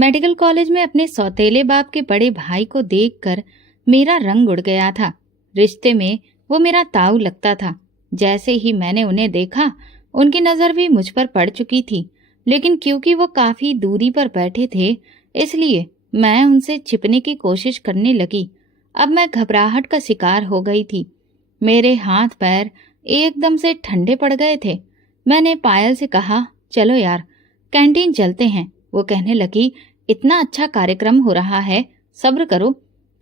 Medical college में अपने सौतेले बाप के बड़े भाई को देखकर मेरा रंग उड़ गया था। रिश्ते में वो मेरा ताऊ लगता था। जैसे ही मैंने उन्हें देखा, उनकी नज़र भी मुझ पर पड़ चुकी थी, लेकिन क्योंकि वो काफ़ी दूरी पर बैठे थे, इसलिए मैं उनसे छिपने की कोशिश करने लगी। अब मैं घबराहट का शिकार हो गई थी। मेरे हाथ पैर एकदम से ठंडे पड़ गए थे। मैंने पायल से कहा, चलो यार, कैंटीन चलते हैं। वो कहने लगी, इतना अच्छा कार्यक्रम हो रहा है, सब्र करो,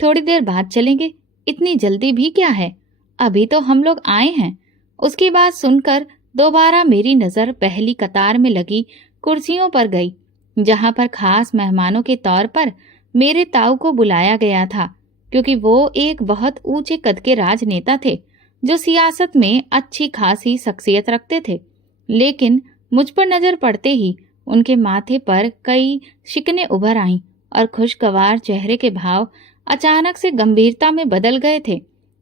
थोड़ी देर बाद चलेंगे, इतनी जल्दी भी क्या है, अभी तो हम लोग आए हैं। उसकी बात सुनकर दोबारा मेरी नज़र पहली कतार में लगी कुर्सियों पर गई, जहां पर खास मेहमानों के तौर पर मेरे ताऊ को बुलाया गया था, क्योंकि वो एक बहुत ऊंचे कद के राजनेता थे जो सियासत में अच्छी खासी शख्सियत रखते थे। लेकिन मुझ पर नजर पड़ते ही उनके माथे पर कई शिकने उभर आईं और खुशगवार चेहरे के भाव अचानक से गंभीरता में बदल गए थे।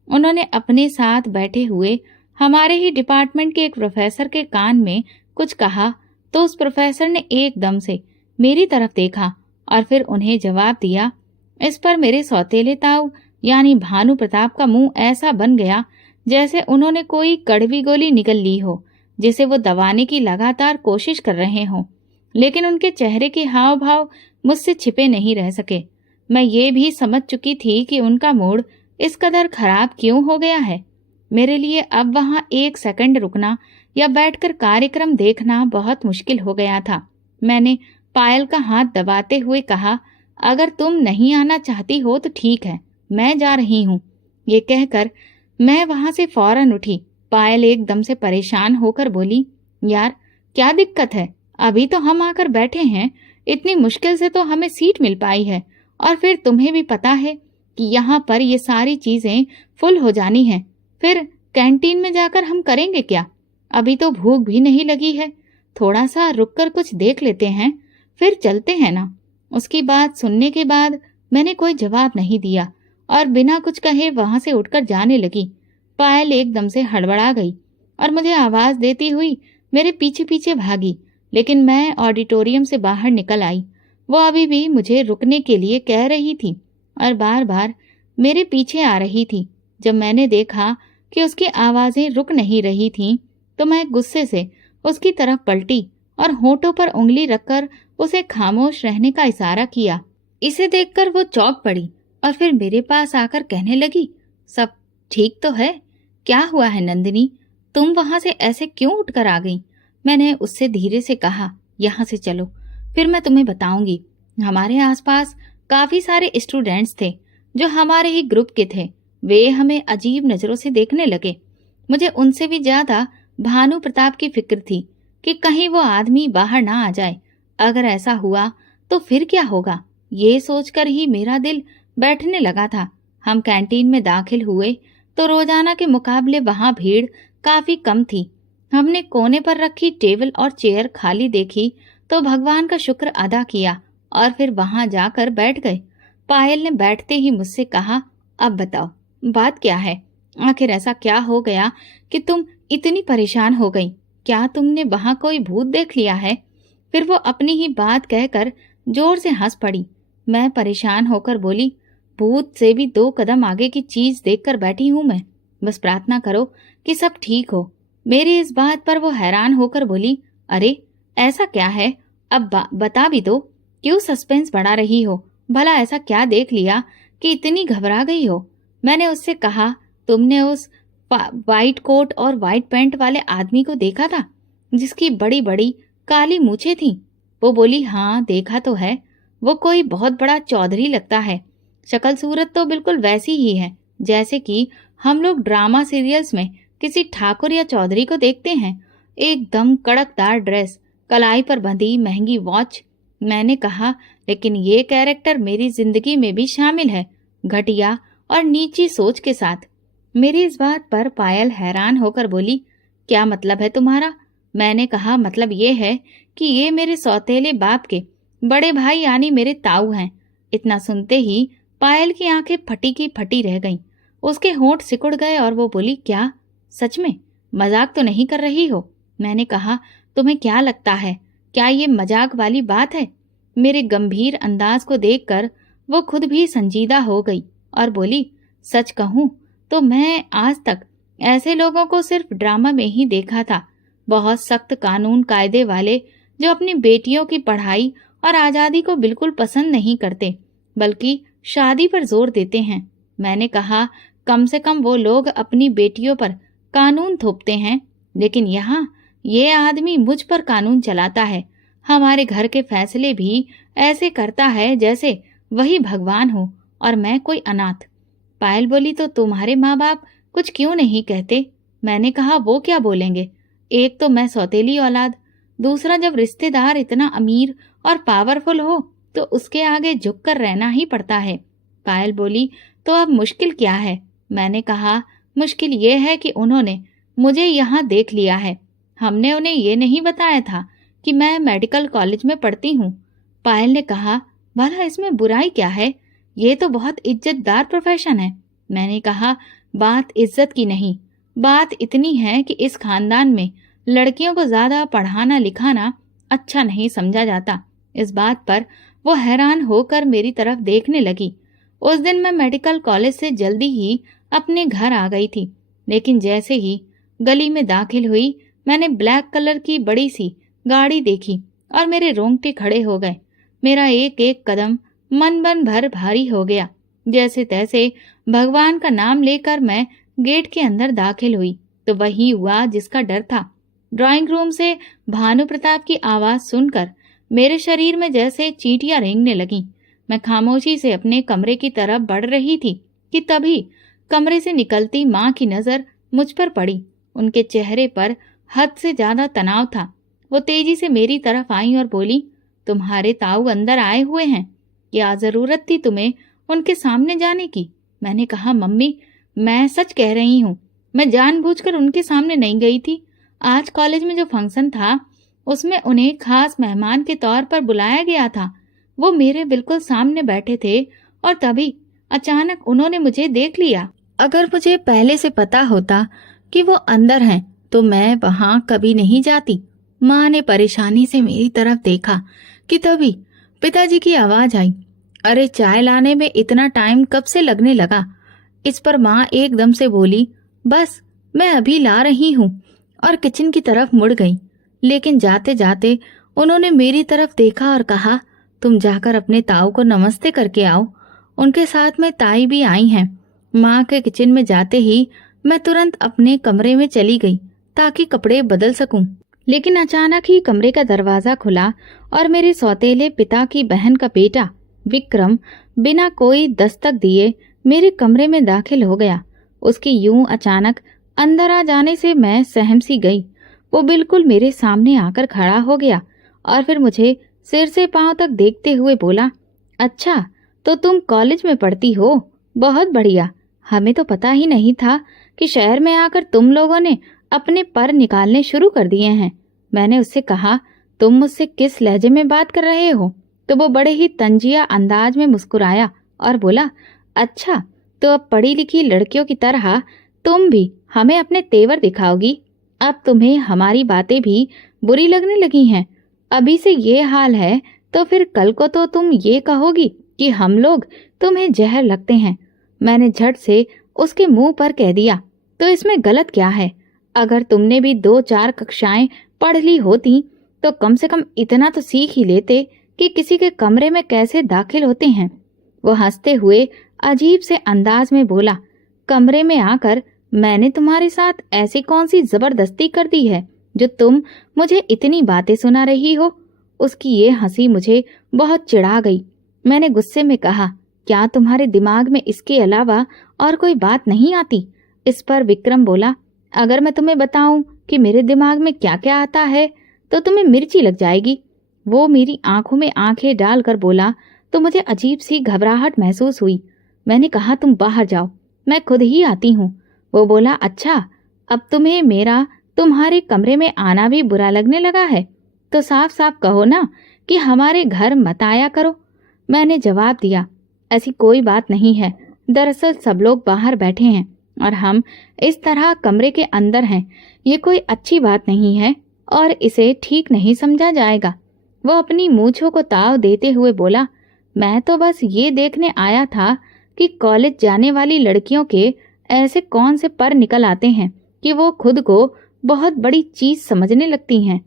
उन्होंने अपने साथ बैठे हुए हमारे ही डिपार्टमेंट के एक प्रोफेसर के कान में कुछ कहा तो उस प्रोफेसर ने एकदम से मेरी तरफ देखा और फिर उन्हें जवाब दिया। इस पर मेरे सौतेले ताऊ यानी भानु प्रताप का मुंह ऐसा बन गया जैसे उन्होंने कोई कड़वी गोली निगल ली हो, जिसे वो दबाने की लगातार कोशिश कर रहे हों। लेकिन उनके चेहरे के हाव भाव मुझसे छिपे नहीं रह सके। मैं ये भी समझ चुकी थी कि उनका मूड इस कदर खराब क्यों हो गया है। मेरे लिए अब वहां एक सेकंड रुकना या बैठकर कार्यक्रम देखना बहुत मुश्किल हो गया था। मैंने पायल का हाथ दबाते हुए कहा, अगर तुम नहीं आना चाहती हो तो ठीक है, मैं जा रही हूँ। ये कहकर मैं वहां से फौरन उठी। पायल एकदम से परेशान होकर बोली, यार क्या दिक्कत है, अभी तो हम आकर बैठे हैं, इतनी मुश्किल से तो हमें सीट मिल पाई है, और फिर तुम्हें भी पता है कि यहाँ पर ये सारी चीजें फुल हो जानी हैं। फिर कैंटीन में जाकर हम करेंगे क्या, अभी तो भूख भी नहीं लगी है, थोड़ा सा रुककर कुछ देख लेते हैं, फिर चलते हैं ना। उसकी बात सुनने के बाद मैंने कोई जवाब नहीं दिया और बिना कुछ कहे वहां से उठकर जाने लगी। पायल एकदम से हड़बड़ा गई और मुझे आवाज देती हुई मेरे पीछे पीछे भागी, लेकिन मैं ऑडिटोरियम से बाहर निकल आई। वो अभी भी मुझे रुकने के लिए कह रही थी और बार बार मेरे पीछे आ रही थी। जब मैंने देखा कि उसकी आवाजें रुक नहीं रही थीं, तो मैं गुस्से से उसकी तरफ पलटी और होठों पर उंगली रखकर उसे खामोश रहने का इशारा किया। इसे देखकर वो चौंक पड़ी और फिर मेरे पास आकर कहने लगी, सब ठीक तो है, क्या हुआ है नंदिनी, तुम वहां से ऐसे क्यों उठकर आ गई। मैंने उससे धीरे से कहा, यहाँ से चलो, फिर मैं तुम्हें बताऊंगी। हमारे आसपास काफी सारे स्टूडेंट्स थे जो हमारे ही ग्रुप के थे। वे हमें अजीब नजरों से देखने लगे। मुझे उनसे भी ज्यादा भानु प्रताप की फिक्र थी कि कहीं वो आदमी बाहर ना आ जाए। अगर ऐसा हुआ तो फिर क्या होगा, ये सोचकर ही मेरा दिल बैठने लगा था। हम कैंटीन में दाखिल हुए तो रोजाना के मुकाबले वहां भीड़ काफी कम थी। हमने कोने पर रखी टेबल और चेयर खाली देखी तो भगवान का शुक्र अदा किया और फिर वहां जाकर बैठ गए। पायल ने बैठते ही मुझसे कहा, अब बताओ बात क्या है, आखिर ऐसा क्या हो गया कि तुम इतनी परेशान हो गई, क्या तुमने वहां कोई भूत देख लिया है। फिर वो अपनी ही बात कहकर जोर से हंस पड़ी। मैं परेशान होकर बोली, भूत से भी 2 कदम आगे की चीज देखकर बैठी हूं मैं, बस प्रार्थना करो कि सब ठीक हो। मेरी इस बात पर वो हैरान होकर बोली, अरे ऐसा क्या है, अब बता भी दो, क्यों सस्पेंस बढ़ा रही हो, भला ऐसा क्या देख लिया कि इतनी घबरा गई हो। मैंने उससे कहा, तुमने उस वाइट कोट और वाइट पैंट वाले आदमी को देखा था जिसकी बड़ी बड़ी काली मूछें थीं। वो बोली, हाँ देखा तो है, वो कोई बहुत बड़ा चौधरी लगता है, शक्ल सूरत तो बिल्कुल वैसी ही है जैसे कि हम लोग ड्रामा सीरियल्स में किसी ठाकुर या चौधरी को देखते हैं। एकदम कड़कदार ड्रेस, कलाई पर बंधी महंगी वॉच। मैंने कहा, लेकिन ये कैरेक्टर मेरी जिंदगी में भी शामिल है, घटिया और नीची सोच के साथ। मेरी इस बात पर पायल हैरान होकर बोली, क्या मतलब है तुम्हारा। मैंने कहा, मतलब ये है कि ये मेरे सौतेले बाप के बड़े भाई यानी मेरे ताऊ हैं। इतना सुनते ही पायल की आंखें फटी की फटी रह गईं। उसके होंठ सिकुड़ गए और वो बोली, क्या सच में, मजाक तो नहीं कर रही हो। मैंने कहा, तुम्हें क्या लगता है, क्या ये मजाक वाली बात है। मेरे गंभीर अंदाज को देखकर वो खुद भी संजीदा हो गई और बोली, सच कहूं तो मैं आज तक ऐसे लोगों को सिर्फ ड्रामा में ही देखा था, बहुत सख्त कानून कायदे वाले जो अपनी बेटियों की पढ़ाई और आज़ादी को बिल्कुल पसंद नहीं करते बल्कि शादी पर जोर देते हैं। मैंने कहा, कम से कम वो लोग अपनी बेटियों पर कानून थोपते हैं, लेकिन यहाँ ये आदमी मुझ पर कानून चलाता है। हमारे घर के फैसले भी ऐसे करता है जैसे वही भगवान हो और मैं कोई अनाथ। पायल बोली, तो तुम्हारे माँ बाप कुछ क्यों नहीं कहते? मैंने कहा, वो क्या बोलेंगे? एक तो मैं सौतेली औलाद, दूसरा जब रिश्तेदार इतना अमीर और पावरफुल हो तो उसके आगे झुककर रहना ही पड़ता है। पायल बोली, तो अब मुश्किल क्या है? मैंने कहा, मुश्किल ये है कि उन्होंने मुझे यहाँ देख लिया है। हमने उन्हें ये नहीं बताया था कि मैं मेडिकल कॉलेज में पढ़ती हूँ। पायल ने कहा, भला इसमें बुराई क्या है? ये तो बहुत इज्जतदार प्रोफेशन है। मैंने कहा, बात इज्जत की नहीं, बात इतनी है कि इस खानदान में लड़कियों को ज्यादा पढ़ाना लिखाना अच्छा नहीं समझा जाता। इस बात पर वो हैरान होकर मेरी तरफ देखने लगी। उस दिन मैं मेडिकल कॉलेज से जल्दी ही अपने घर आ गई थी, लेकिन जैसे ही गली में दाखिल हुई मैंने ब्लैक कलर की बड़ी सी गाड़ी देखी और मेरे रोंगटे खड़े हो गए। मेरा एक एक कदम मन बन भर भारी हो गया। जैसे तैसे भगवान का नाम लेकर मैं गेट के अंदर दाखिल हुई तो वही हुआ जिसका डर था। ड्राइंग रूम से भानु प्रताप की आवाज सुनकर मेरे शरीर में जैसे चींटियां रेंगने लगीं। मैं खामोशी से अपने कमरे की तरफ बढ़ रही थी कि तभी कमरे से निकलती माँ की नजर मुझ पर पड़ी। उनके चेहरे पर हद से ज्यादा तनाव था। वो तेजी से मेरी तरफ आई और बोली, तुम्हारे ताऊ अंदर आए हुए हैं, क्या जरूरत थी तुम्हें उनके सामने जाने की? मैंने कहा, मम्मी मैं सच कह रही हूँ, मैं जानबूझकर उनके सामने नहीं गई थी। आज कॉलेज में जो फंक्शन था उसमें उन्हें खास मेहमान के तौर पर बुलाया गया था। वो मेरे बिल्कुल सामने बैठे थे और तभी अचानक उन्होंने मुझे देख लिया। अगर मुझे पहले से पता होता कि वो अंदर हैं तो मैं वहां कभी नहीं जाती। माँ ने परेशानी से मेरी तरफ देखा कि तभी पिताजी की आवाज आई, अरे चाय लाने में इतना टाइम कब से लगने लगा? इस पर माँ एकदम से बोली, बस मैं अभी ला रही हूँ, और किचन की तरफ मुड़ गई। लेकिन जाते जाते उन्होंने मेरी तरफ देखा और कहा, तुम जाकर अपने ताऊ को नमस्ते करके आओ। उनके साथ में ताई भी आई हैं। माँ के किचन में जाते ही मैं तुरंत अपने कमरे में चली गई ताकि कपड़े बदल सकूं। लेकिन अचानक ही कमरे का दरवाजा खुला और मेरे सौतेले पिता की बहन का बेटा विक्रम बिना कोई दस्तक दिए मेरे कमरे में दाखिल हो गया। उसकी यूं अचानक अंदर आ जाने से मैं सहम सी गई। वो बिल्कुल मेरे सामने आकर खड़ा हो गया और फिर मुझे सिर से पांव तक देखते हुए बोला, अच्छा तो तुम कॉलेज में पढ़ती हो, बहुत बढ़िया। हमें तो पता ही नहीं था कि शहर में आकर तुम लोगों ने अपने पर निकालने शुरू कर दिए हैं। मैंने उससे कहा, तुम मुझसे किस लहजे में बात कर रहे हो? तो वो बड़े ही तंजिया अंदाज में मुस्कुराया और बोला, अच्छा तो अब पढ़ी लिखी लड़कियों की तरह तुम भी हमें अपने तेवर दिखाओगी? अब तुम्हें हमारी बातें भी बुरी लगने लगी हैं? अभी से ये हाल है तो फिर कल को तो तुम ये कहोगी कि हम लोग तुम्हें जहर लगते हैं। मैंने झट से उसके मुंह पर कह दिया, तो इसमें गलत क्या है? अगर तुमने भी 2-4 कक्षाएं पढ़ ली होती तो कम से कम इतना तो सीख ही लेते कि किसी के कमरे में कैसे दाखिल होते हैं। वो हंसते हुए अजीब से अंदाज में बोला, कमरे में आकर मैंने तुम्हारे साथ ऐसी कौन सी जबरदस्ती कर दी है जो तुम मुझे इतनी बातें सुना रही हो? उसकी ये हंसी मुझे बहुत चिढ़ा गई। मैंने गुस्से में कहा, क्या तुम्हारे दिमाग में इसके अलावा और कोई बात नहीं आती? इस पर विक्रम बोला, अगर मैं तुम्हें बताऊं कि मेरे दिमाग में क्या क्या आता है तो तुम्हें मिर्ची लग जाएगी। वो मेरी आंखों में आंखें डालकर बोला तो मुझे अजीब सी घबराहट महसूस हुई। मैंने कहा, तुम बाहर जाओ, मैं खुद ही आती हूँ। वो बोला, अच्छा अब तुम्हें मेरा तुम्हारे कमरे में आना भी बुरा लगने लगा है तो साफ साफ कहो ना कि हमारे घर मत आया करो। मैंने जवाब दिया, ऐसी कोई बात नहीं है, दरअसल सब लोग बाहर बैठे हैं और हम इस तरह कमरे के अंदर हैं। ये कोई अच्छी बात नहीं है और इसे ठीक नहीं समझा जाएगा। वो अपनी मूंछों को ताव देते हुए बोला, मैं तो बस ये देखने आया था कि कॉलेज जाने वाली लड़कियों के ऐसे कौन से पर निकल आते हैं कि वो खुद को बहुत बड़ी चीज समझने लगती हैं।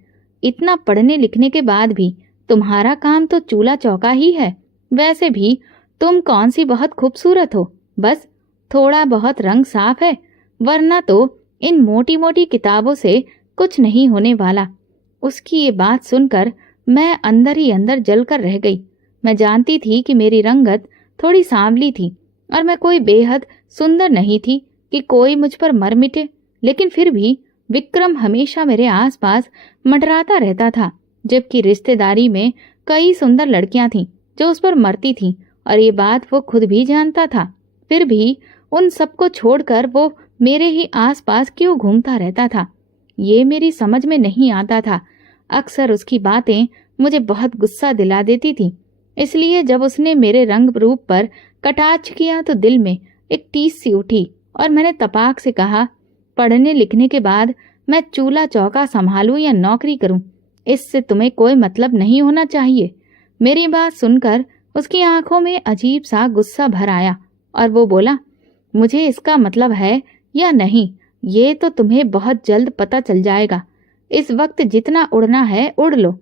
इतना पढ़ने लिखने के बाद भी तुम्हारा काम तो चूल्हा चौका ही है। वैसे भी तुम कौन सी बहुत खूबसूरत हो, बस थोड़ा बहुत रंग साफ है, वरना तो इन मोटी मोटी किताबों से कुछ नहीं होने वाला। उसकी ये बात सुनकर मैं अंदर ही अंदर जलकर रह गई। मैं जानती थी कि मेरी रंगत थोड़ी सांवली थी और मैं कोई बेहद सुंदर नहीं थी कि कोई मुझ पर मर मिटे, लेकिन फिर भी विक्रम हमेशा मेरे आसपास मंडराता रहता था, जबकि रिश्तेदारी में कई सुंदर लड़कियां थीं जो उस पर मरती थीं और ये बात वो खुद भी जानता था। फिर भी उन सबको छोड़कर वो मेरे ही आसपास क्यों घूमता रहता था, ये मेरी समझ में नहीं आता था। अक्सर उसकी बातें मुझे बहुत गुस्सा दिला देती थी, इसलिए जब उसने मेरे रंग रूप पर कटाक्ष किया तो दिल में एक टीस सी उठी और मैंने तपाक से कहा, पढ़ने लिखने के बाद मैं चूल्हा चौका संभालूं या नौकरी करूं, इससे तुम्हें कोई मतलब नहीं होना चाहिए। मेरी बात सुनकर उसकी आंखों में अजीब सा गुस्सा भर आया और वो बोला, मुझे इसका मतलब है या नहीं ये तो तुम्हें बहुत जल्द पता चल जाएगा। इस वक्त जितना उड़ना है उड़ लो,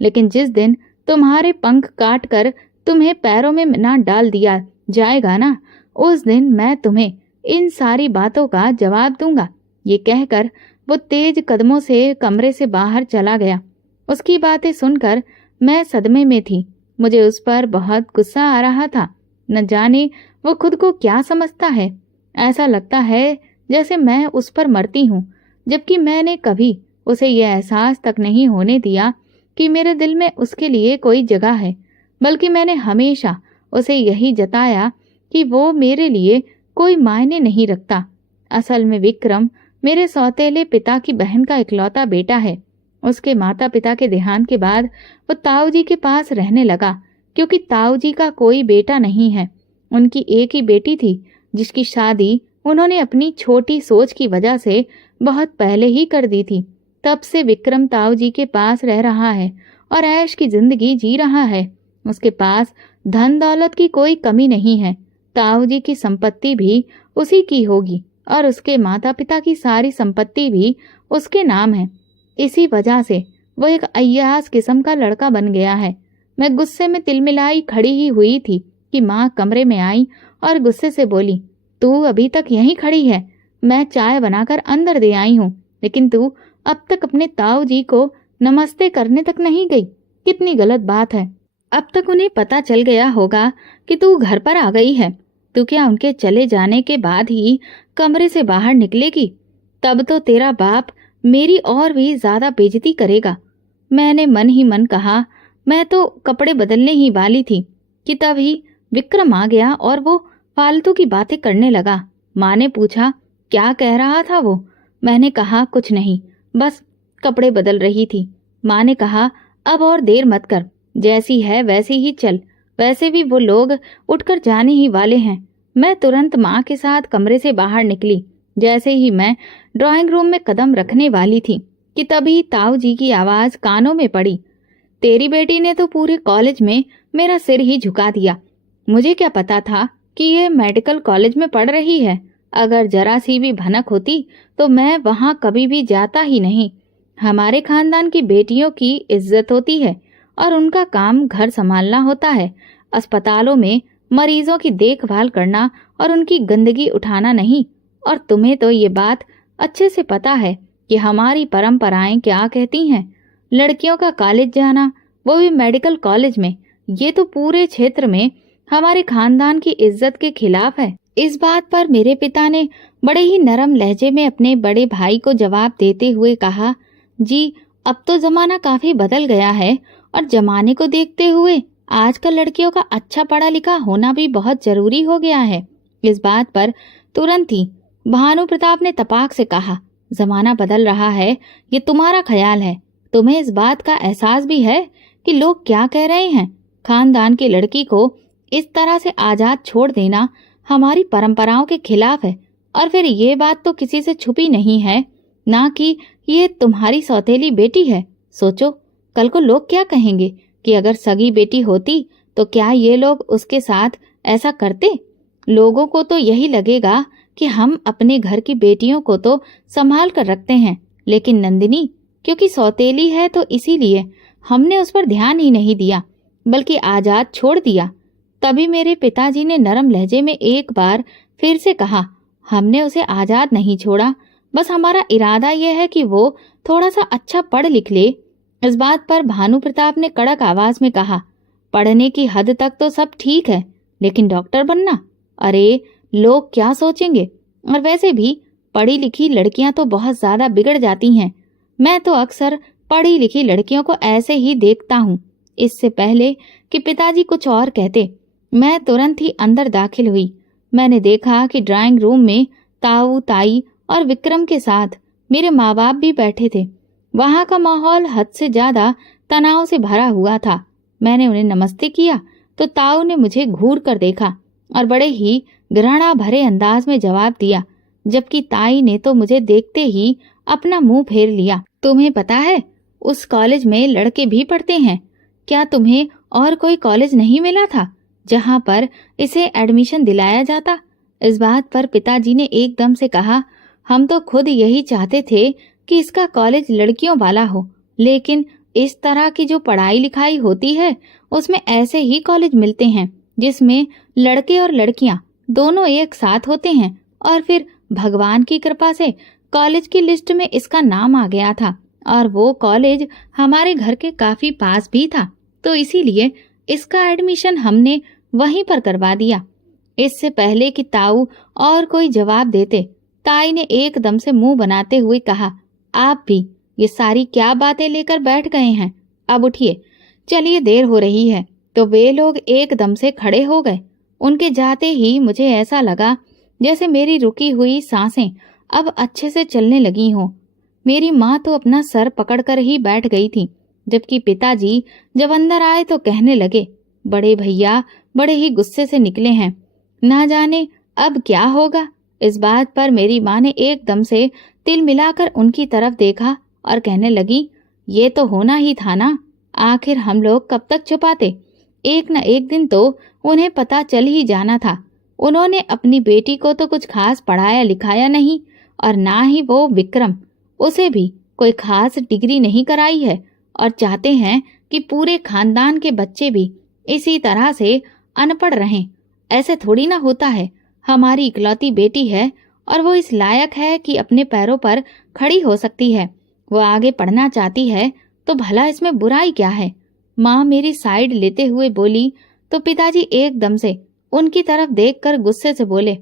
लेकिन जिस दिन तुम्हारे पंख काट कर तुम्हें पैरों में ना डाल दिया जाएगा ना, उस दिन मैं तुम्हें इन सारी बातों का जवाब दूंगा। ये कहकर वो तेज कदमों से कमरे से बाहर चला गया। उसकी बातें सुनकर मैं सदमे में थी। मुझे उस पर बहुत गुस्सा आ रहा था। न जाने वो खुद को क्या समझता है। ऐसा लगता है जैसे मैं उस पर मरती हूँ, जबकि मैंने कभी उसे यह एहसास तक नहीं होने दिया कि मेरे दिल में उसके लिए कोई जगह है, बल्कि मैंने हमेशा उसे यही जताया कि वो मेरे लिए कोई मायने नहीं रखता। असल में विक्रम मेरे सौतेले पिता की बहन का इकलौता बेटा है। उसके माता पिता के देहांत के बाद वो ताऊ जी के पास रहने लगा, क्योंकि ताऊ जी का कोई बेटा नहीं है। उनकी एक ही बेटी थी, जिसकी शादी उन्होंने अपनी छोटी सोच की वजह से बहुत पहले ही कर दी थी। तब से विक्रम ताऊ जी के पास रह रहा है और ऐश की जिंदगी जी रहा है। उसके पास धन दौलत की कोई कमी नहीं है। ताऊ जी की संपत्ति भी उसी की होगी और उसके माता पिता की सारी संपत्ति भी उसके नाम है। इसी वजह से वो एक अय्यास किस्म का लड़का बन गया है। मैं गुस्से में तिलमिलाई खड़ी ही हुई थी कि माँ कमरे में आई और गुस्से से बोली, तू अभी तक यहीं खड़ी है? मैं चाय बनाकर अंदर दे आई हूँ, लेकिन तू अब तक अपने ताऊ जी को नमस्ते करने तक नहीं गई। कितनी गलत बात है। अब तक उन्हें पता चल गया होगा कि तू घर पर आ गई है। तू क्या उनके चले जाने के बाद ही कमरे से बाहर निकलेगी? तब तो तेरा बाप मेरी और भी ज्यादा बेइज्जती करेगा। मैंने मन ही मन कहा। मैं तो कपड़े बदलने ही वाली थी कि तभी विक्रम आ गया और वो फालतू की बातें करने लगा। माँ ने पूछा, क्या कह रहा था वो? मैंने कहा, कुछ नहीं, बस कपड़े बदल रही थी। माँ ने कहा, अब और देर मत कर, जैसी है वैसे ही चल। वैसे भी वो लोग उठकर जाने ही वाले हैं। मैं तुरंत माँ के साथ कमरे से बाहर निकली। जैसे ही मैं ड्राइंग रूम में कदम रखने वाली थी कि तभी ताऊ जी की आवाज कानों में पड़ी, तेरी बेटी ने तो पूरे कॉलेज में मेरा सिर ही झुका दिया। मुझे क्या पता था कि ये मेडिकल कॉलेज में पढ़ रही है। अगर जरा सी भी भनक होती तो मैं वहां कभी भी जाता ही नहीं। हमारे खानदान की बेटियों की इज्जत होती है और उनका काम घर संभालना होता है, अस्पतालों में मरीजों की देखभाल करना और उनकी गंदगी उठाना नहीं। और तुम्हें तो ये बात अच्छे से पता है कि हमारी परंपराएं क्या कहती हैं। लड़कियों का कॉलेज जाना, वो भी मेडिकल कॉलेज में, ये तो पूरे क्षेत्र में हमारे खानदान की इज्जत के खिलाफ है। इस बात पर मेरे पिता ने बड़े ही नरम लहजे में अपने बड़े भाई को जवाब देते हुए कहा, जी अब तो जमाना काफी बदल गया है और जमाने को देखते हुए आजकल लड़कियों का अच्छा पढ़ा लिखा होना भी बहुत जरूरी हो गया है। इस बात पर तुरंत ही भानु प्रताप ने तपाक से कहा, जमाना बदल रहा है ये तुम्हारा ख्याल है। तुम्हें इस बात का एहसास भी है कि लोग क्या कह रहे हैं? खानदान की लड़की को इस तरह से आजाद छोड़ देना हमारी परंपराओं के खिलाफ है। और फिर ये बात तो किसी से छुपी नहीं है ना कि ये तुम्हारी सौतेली बेटी है। सोचो कल को लोग क्या कहेंगे कि अगर सगी बेटी होती तो क्या ये लोग उसके साथ ऐसा करते? लोगों को तो यही लगेगा कि हम अपने घर की बेटियों को तो संभाल कर रखते हैं, लेकिन नंदिनी क्योंकि सौतेली है तो इसीलिए हमने उस पर ध्यान ही नहीं दिया, बल्कि आजाद छोड़ दिया। तभी मेरे पिताजी ने नरम लहजे में एक बार फिर से कहा, हमने उसे आजाद नहीं छोड़ा, बस हमारा इरादा यह है कि वो थोड़ा सा अच्छा पढ़ लिख ले। इस बात पर भानु प्रताप ने कड़क आवाज में कहा, पढ़ने की हद तक तो सब ठीक है, लेकिन डॉक्टर बनना, अरे लोग क्या सोचेंगे? और वैसे भी पढ़ी लिखी लड़कियां तो बहुत ज्यादा बिगड़ जाती हैं। मैं तो अक्सर पढ़ी लिखी लड़कियों को ऐसे ही देखता हूँ। इससे पहले कि पिताजी कुछ और कहते, मैं तुरंत ही अंदर दाखिल हुई। मैंने देखा कि ड्राइंग रूम में ताऊ, ताई और विक्रम के साथ मेरे माँ बाप भी बैठे थे। वहां का माहौल हद से ज्यादा तनाव से भरा हुआ था। मैंने उन्हें नमस्ते किया तो ताऊ ने मुझे घूर कर देखा और बड़े ही घृणा भरे अंदाज में जवाब दिया, जबकि ताई ने तो मुझे देखते ही अपना मुंह फेर लिया। तुम्हें पता है उस कॉलेज में लड़के भी पढ़ते हैं? क्या तुम्हें और कोई कॉलेज नहीं मिला था जहां पर इसे एडमिशन दिलाया जाता? इस बात पर पिताजी ने एकदम से कहा, हम तो खुद यही चाहते थे कि इसका कॉलेज लड़कियों वाला हो, लेकिन इस तरह की जो पढ़ाई लिखाई होती है उसमें ऐसे ही कॉलेज मिलते हैं जिसमें लड़के और लड़कियां दोनों एक साथ होते हैं। और फिर भगवान की कृपा से कॉलेज की लिस्ट में इसका नाम आ गया था और वो कॉलेज हमारे घर के काफी पास भी था, तो इसीलिए इसका एडमिशन हमने वहीं पर करवा दिया। इससे पहले कि ताऊ और कोई जवाब देते, ताई ने एकदम से मुंह बनाते हुए कहा, आप भी ये सारी क्या बातें लेकर बैठ गए हैं? अब उठिए, चलिए देर हो रही है। तो वे लोग एकदम से खड़े हो गए। उनके जाते ही मुझे ऐसा लगा जैसे मेरी रुकी हुई सांसें अब अच्छे से चलने लगी हों। मेरी माँ तो अपना सर पकड़कर ही बैठ गई थी, जबकि पिताजी जब अंदर आए तो कहने लगे, बड़े भैया बड़े ही गुस्से से निकले हैं, ना जाने अब क्या होगा। इस बात पर मेरी माँ ने एकदम से तिल मिलाकर उनकी तरफ देखा और कहने लगी, ये तो होना ही था ना, आखिर हम लोग कब तक छुपाते? एक न एक दिन तो उन्हें पता चल ही जाना था। उन्होंने अपनी बेटी को तो कुछ खास पढ़ाया लिखाया नहीं, और ना ही वो विक्रम, उसे भी कोई खास डिग्री नहीं कराई है, और चाहते हैं कि पूरे खानदान के बच्चे भी इसी तरह से अनपढ़ रहें। ऐसे थोड़ी ना होता है। हमारी इकलौती बेटी है और वो इस लायक है कि अपने पैरों पर खड़ी हो सकती है। वो आगे पढ़ना चाहती है तो भला इसमें बुराई क्या है? माँ मेरी साइड लेते हुए बोली तो पिताजी एकदम से उनकी तरफ देखकर गुस्से से बोले,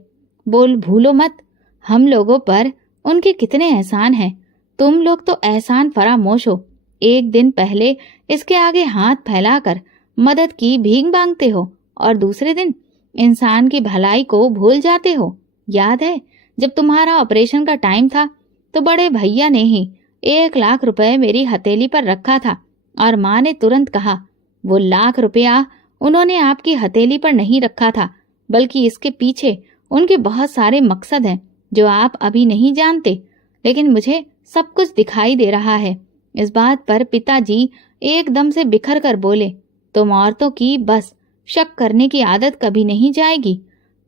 बोल भूलो मत, हम लोगों पर उनके कितने एहसान हैं। तुम लोग तो एहसान फरामोश हो। एक दिन पहले इसके आगे हाथ फैलाकर मदद की भीख मांगते हो और दूसरे दिन इंसान की भलाई को भूल जाते हो। याद है जब तुम्हारा ऑपरेशन का टाइम था तो बड़े भैया ने ही 1 लाख रुपए मेरी हथेली पर रखा था और माँ ने तुरंत कहा, वो लाख रुपया उन्होंने आपकी हथेली पर नहीं रखा था, बल्कि इसके पीछे उनके बहुत सारे मकसद हैं जो आप अभी नहीं जानते, लेकिन मुझे सब कुछ दिखाई दे रहा है। इस बात पर पिताजी एकदम से बिखर कर बोले, तुम औरतों की बस शक करने की आदत कभी नहीं जाएगी।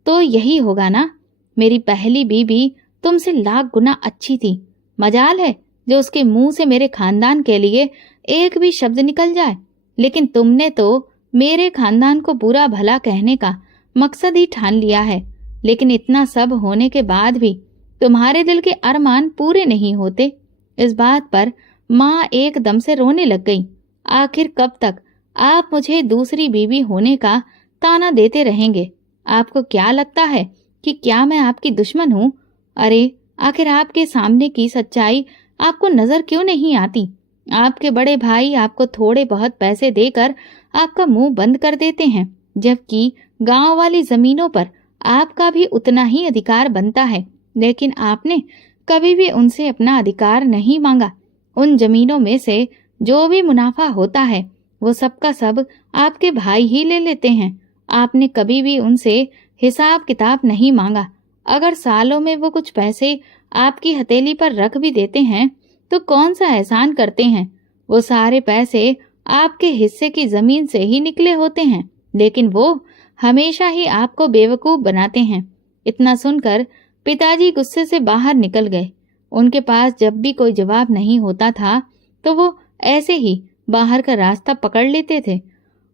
तो यही होगा ना, मेरी पहली बीबी तुमसे लाख गुना अच्छी थी। मजाल है जो उसके मुंह से मेरे खानदान के लिए एक भी शब्द निकल जाए, लेकिन तुमने तो मेरे खानदान को बुरा भला कहने का मकसद ही ठान लिया है। लेकिन इतना सब होने के बाद भी तुम्हारे दिल के अरमान पूरे नहीं होते। इस बात पर माँ एकदम से रोने लग गई। आखिर कब तक आप मुझे दूसरी बीवी होने का ताना देते रहेंगे? आपको क्या लगता है कि क्या मैं आपकी दुश्मन हूँ? अरे आखिर आपके सामने की सच्चाई आपको नजर क्यों नहीं आती? आपके बड़े भाई आपको थोड़े बहुत पैसे देकर आपका मुंह बंद कर देते हैं, जबकि गांव वाली जमीनों पर आपका भी उतना ही अधिकार बनता है। लेकिन आपने कभी भी उनसे अपना अधिकार नहीं मांगा। उन जमीनों में से जो भी मुनाफा होता है वो सबका सब आपके भाई ही ले लेते हैं। आपने कभी भी उनसे हिसाब किताब नहीं मांगा। अगर सालों में वो कुछ पैसे आपकी हथेली पर रख भी देते हैं तो कौन सा एहसान करते हैं? वो सारे पैसे आपके हिस्से की जमीन से ही निकले होते हैं, लेकिन वो हमेशा ही आपको बेवकूफ बनाते हैं। इतना सुनकर पिताजी गुस्से से बाहर निकल गए। उनके पास जब भी कोई जवाब नहीं होता था तो वो ऐसे ही बाहर का रास्ता पकड़ लेते थे।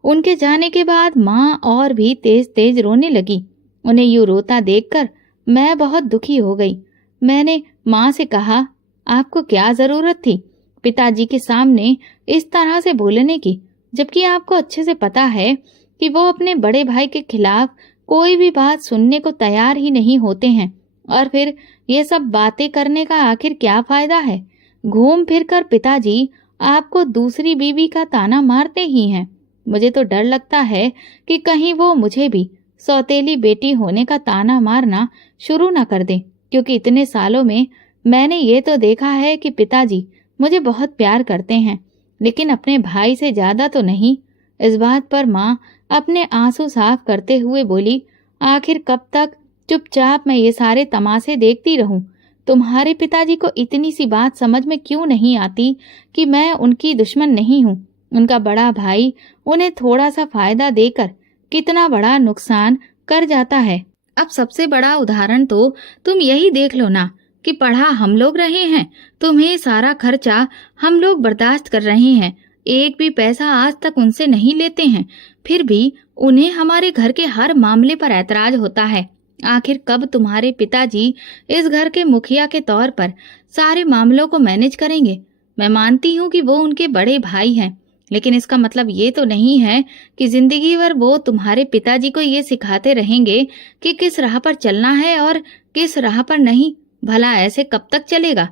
उनके जाने के बाद माँ और भी तेज तेज रोने लगी। उन्हें यूं रोता देखकर मैं बहुत दुखी हो गई। मैंने माँ से कहा, आपको क्या जरूरत थी पिताजी के सामने इस तरह से बोलने की, जबकि आपको अच्छे से पता है कि वो अपने बड़े भाई के खिलाफ कोई भी बात सुनने को तैयार ही नहीं होते हैं। और फिर ये सब बातें करने का आखिर क्या फायदा है? घूम फिर कर पिताजी आपको दूसरी बीवी का ताना मारते ही हैं। मुझे तो डर लगता है कि कहीं वो मुझे भी सौतेली बेटी होने का ताना मारना शुरू न कर दें, क्योंकि इतने सालों में मैंने ये तो देखा है कि पिताजी मुझे बहुत प्यार करते हैं, लेकिन अपने भाई से ज्यादा तो नहीं। इस बात पर माँ अपने आंसू साफ करते हुए बोली, आखिर कब तक चुपचाप मैं ये सारे तमाशे देखती रहूं? तुम्हारे पिताजी को इतनी सी बात समझ में क्यों नहीं आती कि मैं उनकी दुश्मन नहीं हूँ। उनका बड़ा भाई उन्हें थोड़ा सा फायदा देकर कितना बड़ा नुकसान कर जाता है। अब सबसे बड़ा उदाहरण तो तुम यही देख लो ना कि पढ़ा हम लोग रहे हैं, तुम्हें सारा खर्चा हम लोग बर्दाश्त कर रहे हैं, एक भी पैसा आज तक उनसे नहीं लेते हैं, फिर भी उन्हें हमारे घर के हर मामले पर ऐतराज होता है। आखिर कब तुम्हारे पिताजी इस घर के मुखिया के तौर पर सारे मामलों को मैनेज करेंगे? मैं मानती हूँ कि वो उनके बड़े भाई हैं, लेकिन इसका मतलब ये तो नहीं है कि जिंदगी भर वो तुम्हारे पिताजी को ये सिखाते रहेंगे कि किस राह पर चलना है और किस राह पर नहीं। भला ऐसे कब तक चलेगा?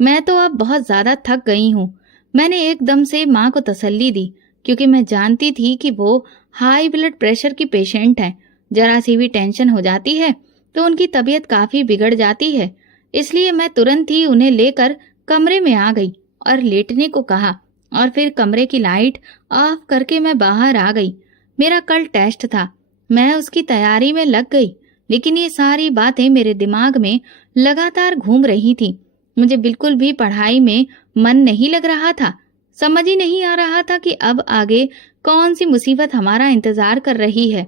मैं तो अब बहुत ज्यादा थक गई हूँ। मैंने एकदम से माँ को तसल्ली दी, क्योंकि मैं जानती थी कि वो हाई ब्लड प्रेशर की पेशेंट है। जरा सी भी टेंशन हो जाती है तो उनकी तबीयत काफी बिगड़ जाती है। इसलिए मैं तुरंत ही उन्हें लेकर कमरे में आ गई और लेटने को कहा, और फिर कमरे की लाइट ऑफ करके मैं बाहर आ गई। मेरा कल टेस्ट था, मैं उसकी तैयारी में लग गई, लेकिन ये सारी बातें मेरे दिमाग में लगातार घूम रही थी। मुझे बिल्कुल भी पढ़ाई में मन नहीं लग रहा था। समझ ही नहीं आ रहा था कि अब आगे कौन सी मुसीबत हमारा इंतजार कर रही है।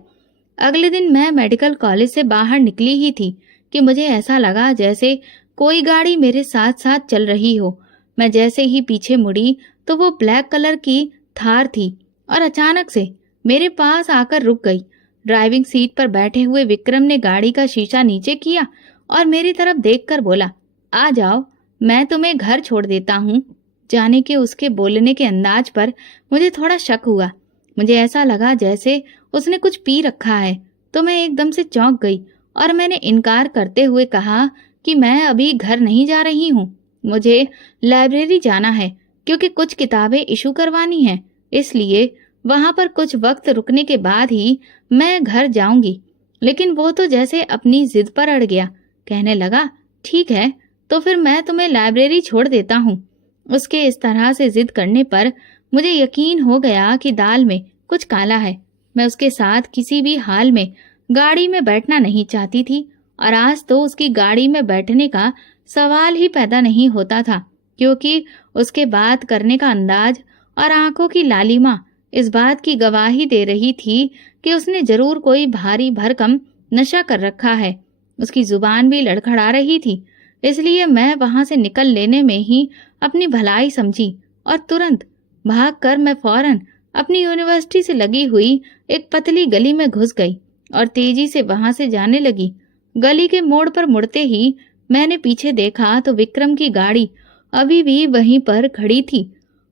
अगले दिन मैं मेडिकल कॉलेज से बाहर निकली ही थी कि मुझे ऐसा लगा जैसे कोई गाड़ी मेरे साथ साथ चल रही हो। मैं जैसे ही पीछे मुड़ी तो वो ब्लैक कलर की थार थी और अचानक से मेरे पास आकर रुक गई। ड्राइविंग सीट पर बैठे हुए विक्रम ने गाड़ी का शीशा नीचे किया और मेरी तरफ देखकर बोला, आ जाओ, मैं तुम्हें घर छोड़ देता हूँ। जाने के उसके बोलने के अंदाज पर मुझे थोड़ा शक हुआ। मुझे ऐसा लगा जैसे उसने कुछ पी रखा है, तो मैं एकदम से चौंक गई और मैंने इनकार करते हुए कहा कि मैं अभी घर नहीं जा रही हूँ, मुझे लाइब्रेरी जाना है क्योंकि कुछ किताबें इशू करवानी है, इसलिए वहां पर कुछ वक्त रुकने के बाद ही मैं घर जाऊंगी। लेकिन वो तो जैसे अपनी जिद पर अड़ गया, कहने लगा, ठीक है तो फिर मैं तुम्हें लाइब्रेरी छोड़ देता हूँ। उसके इस तरह से जिद करने पर मुझे यकीन हो गया कि दाल में कुछ काला है। मैं उसके साथ किसी भी हाल में गाड़ी में बैठना नहीं चाहती थी और आज तो उसकी गाड़ी में बैठने का सवाल ही पैदा नहीं होता था, क्योंकि उसके बात करने का अंदाज और आंखों की लालिमा इस बात की गवाही दे रही थी कि उसने जरूर कोई भारी भरकम नशा कर रखा है। उसकी जुबान भी लड़खड़ा रही थी, इसलिए मैं वहां से निकल लेने में ही अपनी भलाई समझी और तुरंत भागकर मैं फौरन अपनी यूनिवर्सिटी से लगी हुई एक पतली गली में घुस गई और तेजी से वहां से जाने लगी। गली के मोड़ पर मुड़ते ही मैंने पीछे देखा तो विक्रम की गाड़ी अभी भी वहीं पर खड़ी थी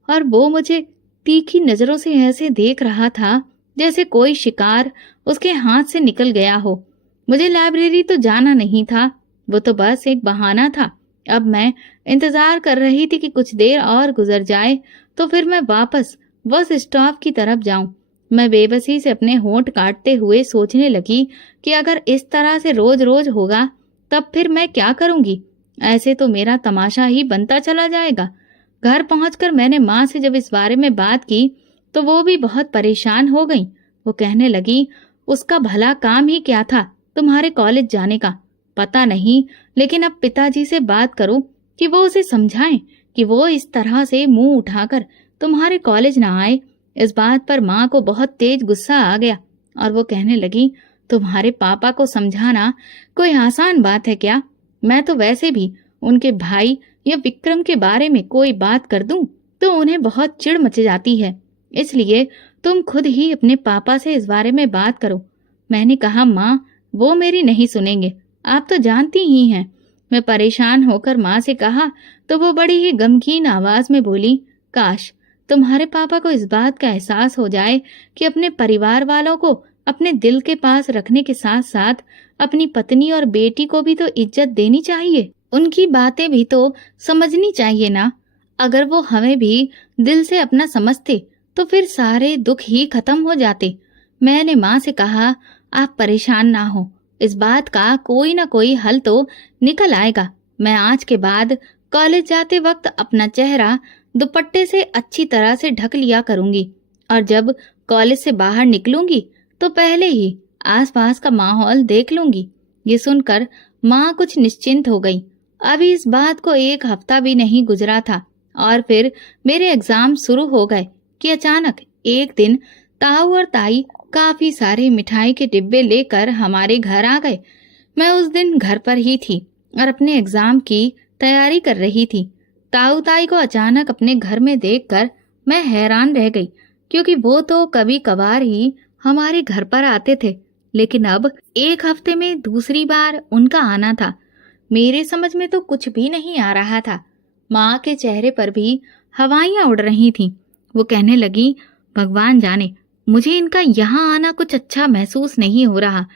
और वो मुझे तीखी नजरों से ऐसे देख रहा था जैसे कोई शिकार उसके हाथ से निकल गया हो। मुझे लाइब्रेरी तो जाना नहीं था, वो तो बस एक बहाना था। अब मैं इंतजार कर रही थी कि कुछ देर और गुजर जाए तो फिर मैं वापस बस स्टॉप की तरफ जाऊं। मैं बेबसी से अपने होंठ काटते हुए सोचने लगी कि अगर इस तरह से रोज रोज होगा तब फिर मैं क्या करूंगी। ऐसे तो मेरा तमाशा ही बनता चला जाएगा। घर पहुंचकर मैंने माँ से जब इस बारे में बात की तो वो भी बहुत परेशान हो गई। वो कहने लगी, उसका भला काम ही क्या था तुम्हारे कॉलेज जाने का? पता नहीं, लेकिन अब पिताजी से बात करो कि वो उसे समझाएं कि वो इस तरह से मुंह उठाकर तुम्हारे कॉलेज ना आए। इस बात पर माँ को बहुत तेज गुस्सा आ गया और वो कहने लगी, तुम्हारे पापा को समझाना कोई आसान बात है क्या? मैं तो वैसे भी उनके भाई या विक्रम के बारे में कोई बात कर दूं तो उन्हें बहुत चिढ़ मच जाती है, इसलिए तुम खुद ही अपने पापा से इस बारे में बात करो। मैंने कहा, माँ वो मेरी नहीं सुनेंगे, आप तो जानती ही हैं। मैं परेशान होकर माँ से कहा तो वो बड़ी ही गमगीन आवाज में बोली, काश तुम्हारे पापा को इस बात का एहसास हो जाए कि अपने परिवार वालों को अपने दिल के पास रखने के साथ साथ अपनी पत्नी और बेटी को भी तो इज्जत देनी चाहिए, उनकी बातें भी तो समझनी चाहिए ना। अगर वो हमें भी दिल से अपना समझते तो फिर सारे दुख ही खत्म हो जाते। मैंने माँ से कहा, आप परेशान ना हो, इस बात का कोई ना कोई हल तो निकल आएगा। मैं आज के बाद कॉलेज जाते वक्त अपना चेहरा दुपट्टे से अच्छी तरह से ढक लिया करूंगी और जब कॉलेज से बाहर निकलूंगी तो पहले ही आसपास का माहौल देख लूंगी। ये सुनकर माँ कुछ निश्चिंत हो गई। अभी इस बात को 1 हफ्ता भी नहीं गुजरा था और फिर मेरे एग्जाम शुरू हो गए कि अचानक एक दिन ताऊ और ताई काफी सारे मिठाई के डिब्बे लेकर हमारे घर आ गए। मैं उस दिन घर पर ही थी और अपने एग्जाम की तैयारी कर रही थी। ताऊ ताई को अचानक अपने घर में देखकर मैं हैरान रह गई, क्योंकि वो तो कभी कभार ही हमारे घर पर आते थे, लेकिन अब 1 हफ्ते में दूसरी बार उनका आना था। मेरे समझ में तो कुछ भी नहीं आ रहा था। माँ के चेहरे पर भी हवाइयाँ उड़ रही थीं। वो कहने लगी, भगवान जाने, मुझे इनका यहाँ आना कुछ अच्छा महसूस नहीं हो रहा।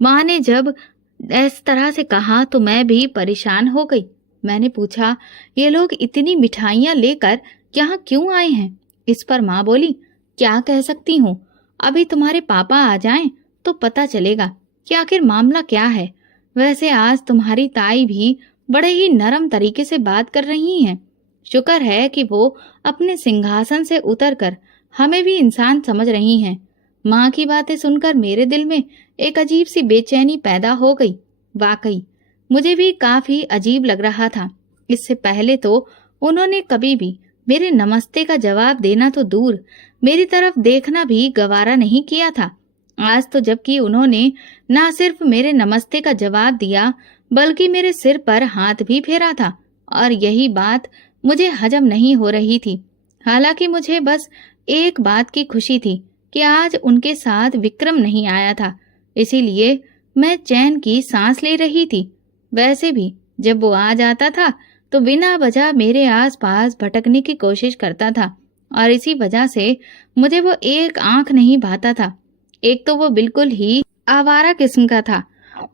माँ ने जब इस तरह से कहा तो मैं भी परेशान हो गई। मैंने पूछा, ये लोग इतनी मिठाइयाँ लेकर यहाँ क्यों आए हैं? इस पर माँ बोली, क्या कह सकती हूँ, अभी तुम्हारे पापा आ जाएं तो पता चलेगा कि आखिर मामला क्या है। वैसे आज तुम्हारी ताई भी बड़े ही नरम तरीके से बात कर रही हैं। शुक्र है कि वो अपने सिंहासन से उतरकर हमें भी इंसान समझ रही हैं। माँ की बातें सुनकर मेरे दिल में एक अजीब सी बेचैनी पैदा हो गई। वाकई मुझे भी काफी अजीब लग रहा था। इससे पहले तो उन्होंने कभी भी मेरे नमस्ते का जवाब देना तो दूर, मेरी तरफ देखना भी गवारा नहीं किया था। आज तो जबकि उन्होंने ना सिर्फ मेरे नमस्ते का जवाब दिया बल्कि मेरे सिर पर हाथ भी फेरा था, और यही बात मुझे हजम नहीं हो रही थी। हालांकि मुझे बस एक बात की खुशी थी कि आज उनके साथ विक्रम नहीं आया था, इसीलिए मैं चैन की सांस ले रही थी। वैसे भी जब वो आ जाता था तो बिना वजह मेरे आसपास भटकने की कोशिश करता था, और इसी वजह से मुझे वो एक आंख नहीं भाता था। एक तो वो बिल्कुल ही आवारा किस्म का था,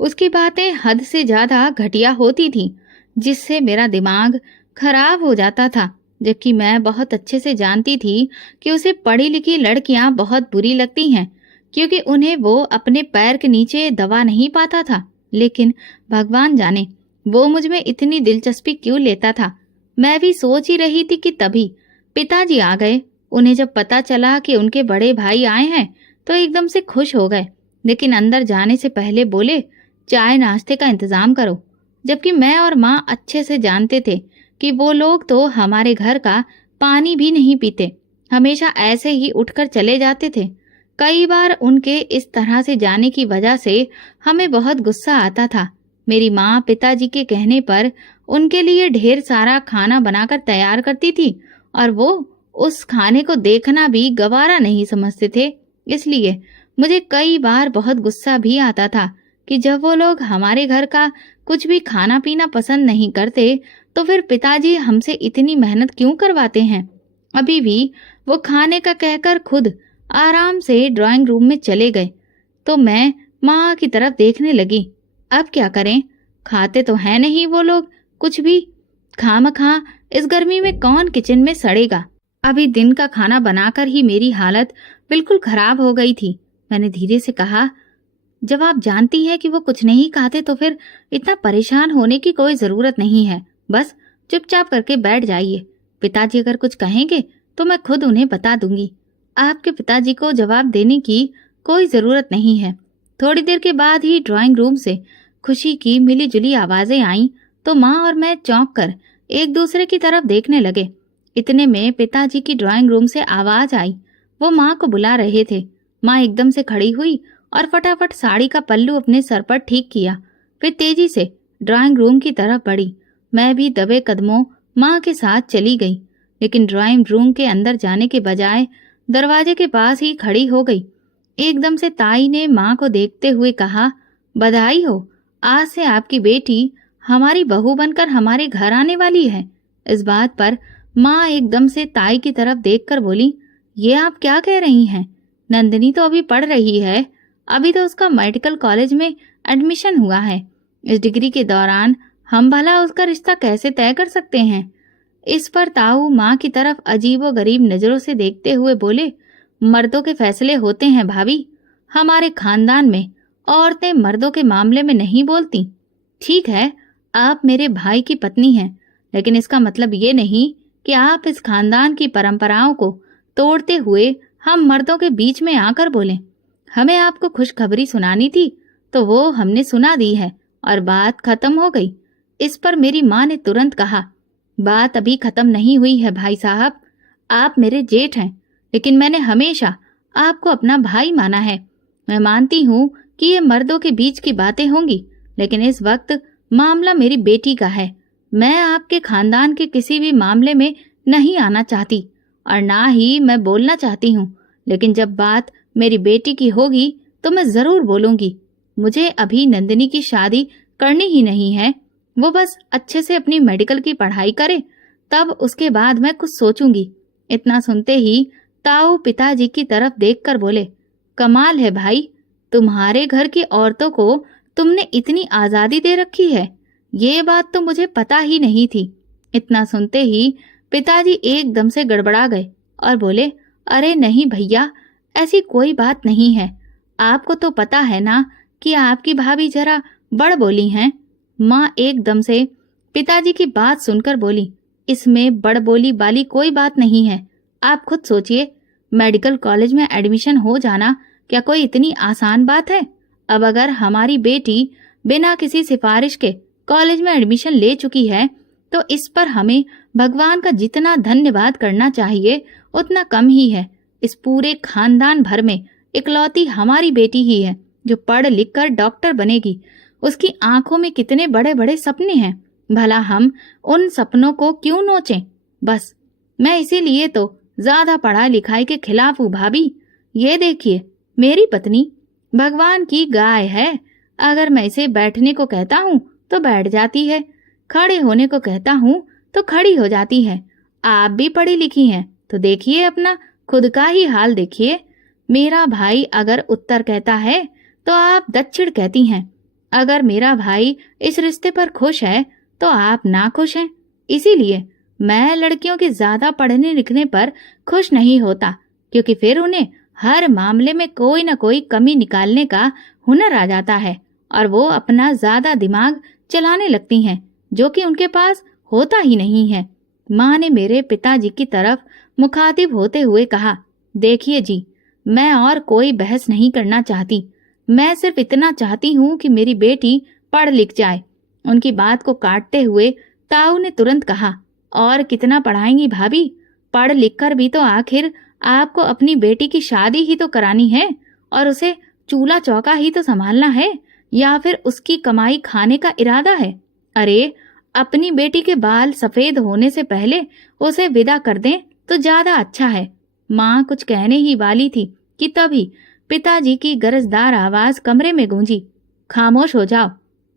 उसकी बातें हद से ज्यादा घटिया होती थी, जिससे मेरा दिमाग खराब हो जाता था। जबकि मैं बहुत अच्छे से जानती थी कि उसे पढ़ी लिखी लड़कियां बहुत बुरी लगती हैं, क्योंकि उन्हें वो अपने पैर के नीचे दबा नहीं पाता था। लेकिन भगवान जाने वो मुझ में इतनी दिलचस्पी क्यों लेता था। मैं भी सोच ही रही थी कि तभी पिताजी आ गए। उन्हें जब पता चला कि उनके बड़े भाई आए हैं तो एकदम से खुश हो गए, लेकिन अंदर जाने से पहले बोले, चाय नाश्ते का इंतजाम करो। जबकि मैं और माँ अच्छे से जानते थे कि वो लोग तो हमारे घर का पानी भी नहीं पीते, हमेशा ऐसे ही उठकर चले जाते थे। कई बार उनके इस तरह से जाने की वजह से हमें बहुत गुस्सा आता था। मेरी माँ पिताजी के कहने पर उनके लिए ढेर सारा खाना बनाकर तैयार करती थी, और वो उस खाने को देखना भी गवारा नहीं समझते थे। इसलिए मुझे कई बार बहुत गुस्सा भी आता था कि जब वो लोग हमारे घर का कुछ भी खाना पीना पसंद नहीं करते तो फिर पिताजी हमसे इतनी मेहनत क्यों करवाते हैं। अभी भी वो खाने का कहकर खुद आराम से ड्राइंग रूम में चले गए तो मैं माँ की तरफ देखने लगी। अब क्या करें, खाते तो है नहीं वो लोग कुछ भी। खामखा इस गर्मी में कौन किचन में सड़ेगा। अभी दिन का खाना बनाकर ही मेरी हालत बिल्कुल खराब हो गई थी। मैंने धीरे से कहा, जब आप जानती हैं कि वो कुछ नहीं खाते तो फिर इतना परेशान होने की कोई जरूरत नहीं है। बस चुपचाप करके बैठ जाइए। पिताजी अगर कुछ कहेंगे तो मैं खुद उन्हें बता दूंगी। आपके पिताजी को जवाब देने की कोई जरूरत नहीं है। थोड़ी देर के बाद ही ड्राइंग रूम से खुशी की मिली जुली आवाजें आईं तो माँ और मैं चौंक कर एक दूसरे की तरफ देखने लगे। इतने में पिताजी की ड्राइंग रूम से आवाज आई। वो माँ को बुला रहे थे। माँ एकदम से खड़ी हुई और फटाफट साड़ी का पल्लू अपने सर पर ठीक किया, फिर तेजी से ड्राइंग रूम की तरफ बढ़ी। मैं भी दबे कदमों माँ के साथ चली गई, लेकिन ड्राइंग रूम के अंदर जाने के बजाय दरवाजे के पास ही खड़ी हो गई। एकदम से ताई ने माँ को देखते हुए कहा, बधाई हो, आज से आपकी बेटी हमारी बहू बनकर हमारे घर आने वाली है। इस बात पर माँ एकदम से ताई की तरफ देखकर बोली, ये आप क्या कह रही हैं? नंदिनी तो अभी पढ़ रही है, अभी तो उसका मेडिकल कॉलेज में एडमिशन हुआ है। इस डिग्री के दौरान हम भला उसका रिश्ता कैसे तय कर सकते हैं? इस पर ताऊ माँ की तरफ अजीबोगरीब नजरों से देखते हुए बोले, मर्दों के फैसले होते हैं भाभी, हमारे खानदान में औरतें मर्दों के मामले में नहीं बोलती। ठीक है, आप मेरे भाई की पत्नी हैं, लेकिन इसका मतलब ये नहीं कि आप इस खानदान की परंपराओं को तोड़ते हुए हम मर्दों के बीच में आकर बोलें। हमें आपको खुशखबरी सुनानी थी तो वो हमने सुना दी है और बात खत्म हो गई। इस पर मेरी माँ ने तुरंत कहा, बात अभी खत्म नहीं हुई है भाई साहब, आप मेरे जेठ हैं, लेकिन मैंने हमेशा आपको अपना भाई माना है। मैं मानती हूँ कि ये मर्दों के बीच की बातें होंगी, लेकिन इस वक्त मामला मेरी बेटी का है। मैं आपके खानदान के किसी भी मामले में नहीं आना चाहती और ना ही मैं बोलना चाहती हूँ, लेकिन जब बात मेरी बेटी की होगी तो मैं जरूर बोलूंगी। मुझे अभी नंदिनी की शादी करनी ही नहीं है, वो बस अच्छे से अपनी मेडिकल की पढ़ाई करे, तब उसके बाद मैं कुछ सोचूंगी। इतना सुनते ही ताऊ पिताजी की तरफ देखकर बोले, कमाल है भाई, तुम्हारे घर की औरतों को तुमने इतनी आजादी दे रखी है, ये बात तो मुझे पता ही नहीं थी। इतना सुनते ही पिताजी एकदम से गड़बड़ा गए और बोले, अरे नहीं भैया, ऐसी कोई बात नहीं है। आपको तो पता है ना कि आपकी भाभी जरा बड़ बोली हैं। माँ एकदम से पिताजी की बात सुनकर बोली, इसमें बड़ बोली वाली कोई बात नहीं है। आप खुद सोचिए, मेडिकल कॉलेज में एडमिशन हो जाना क्या कोई इतनी आसान बात है? अब अगर हमारी बेटी बिना किसी सिफारिश के कॉलेज में एडमिशन ले चुकी है तो इस पर हमें भगवान का जितना धन्यवाद करना चाहिए उतना कम ही है। इस पूरे खानदान भर में इकलौती हमारी बेटी ही है जो पढ़ लिख कर डॉक्टर बनेगी। उसकी आंखों में कितने बड़े बड़े सपने हैं, भला हम उन सपनों को क्यों नोचें? बस मैं इसीलिए तो ज्यादा पढ़ाई लिखाई के खिलाफ हूँ भाभी। ये देखिए, मेरी पत्नी भगवान की गाय है, अगर मैं इसे बैठने को कहता हूँ तो बैठ जाती है, खड़े होने को कहता हूँ तो खड़ी हो जाती है। आप भी पढ़ी लिखी हैं तो देखिए, अपना खुद का ही हाल देखिए। मेरा भाई अगर उत्तर कहता है तो आप दक्षिण कहती हैं। अगर मेरा भाई इस रिश्ते पर खुश है तो आप नाखुश हैं। इसीलिए मैं लड़कियों के ज्यादा पढ़ने लिखने पर खुश नहीं होता, क्योंकि फिर उन्हें हर मामले में कोई न कोई कमी निकालने का हुनर आ जाता है और वो अपना ज्यादा दिमाग चलाने लगती हैं, जो कि उनके पास होता ही नहीं है। माँ ने मेरे पिताजी की तरफ मुखातिब होते हुए कहा, देखिए जी, मैं और कोई बहस नहीं करना चाहती, मैं सिर्फ इतना चाहती हूँ कि मेरी बेटी पढ़ लिख जाए। उनकी बात को काटते हुए ताऊ ने तुरंत कहा, और कितना पढ़ाएंगी भाभी? पढ़ लिख कर भी तो आखिर आपको अपनी बेटी की शादी ही तो करानी है और उसे चूल्हा चौका ही तो संभालना है, या फिर उसकी कमाई खाने का इरादा है? अरे, अपनी बेटी के बाल सफेद होने से पहले उसे विदा कर दें तो ज्यादा अच्छा है। माँ कुछ कहने ही वाली थी कि तभी पिताजी की गरजदार आवाज कमरे में गूंजी, खामोश हो जाओ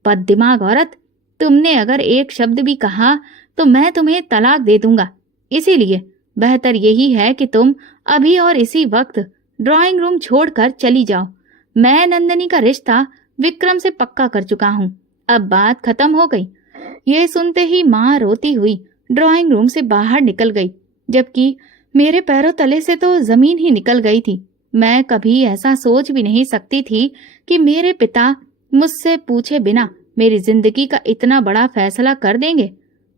बददिमाग औरत, तुमने अगर एक शब्द भी कहा तो मैं तुम्हें तलाक दे दूंगा। इसीलिए बेहतर यही है कि तुम अभी और इसी वक्त ड्राइंग रूम छोड़कर चली जाओ। मैं नंदिनी का रिश्ता विक्रम से पक्का कर चुका हूँ, अब बात खत्म हो गई। ये सुनते ही माँ रोती हुई ड्राइंग रूम से बाहर निकल गई, जबकि मेरे पैरों तले से तो जमीन ही निकल गई थी। मैं कभी ऐसा सोच भी नहीं सकती थी कि मेरे पिता मुझसे पूछे बिना मेरी जिंदगी का इतना बड़ा फैसला कर देंगे।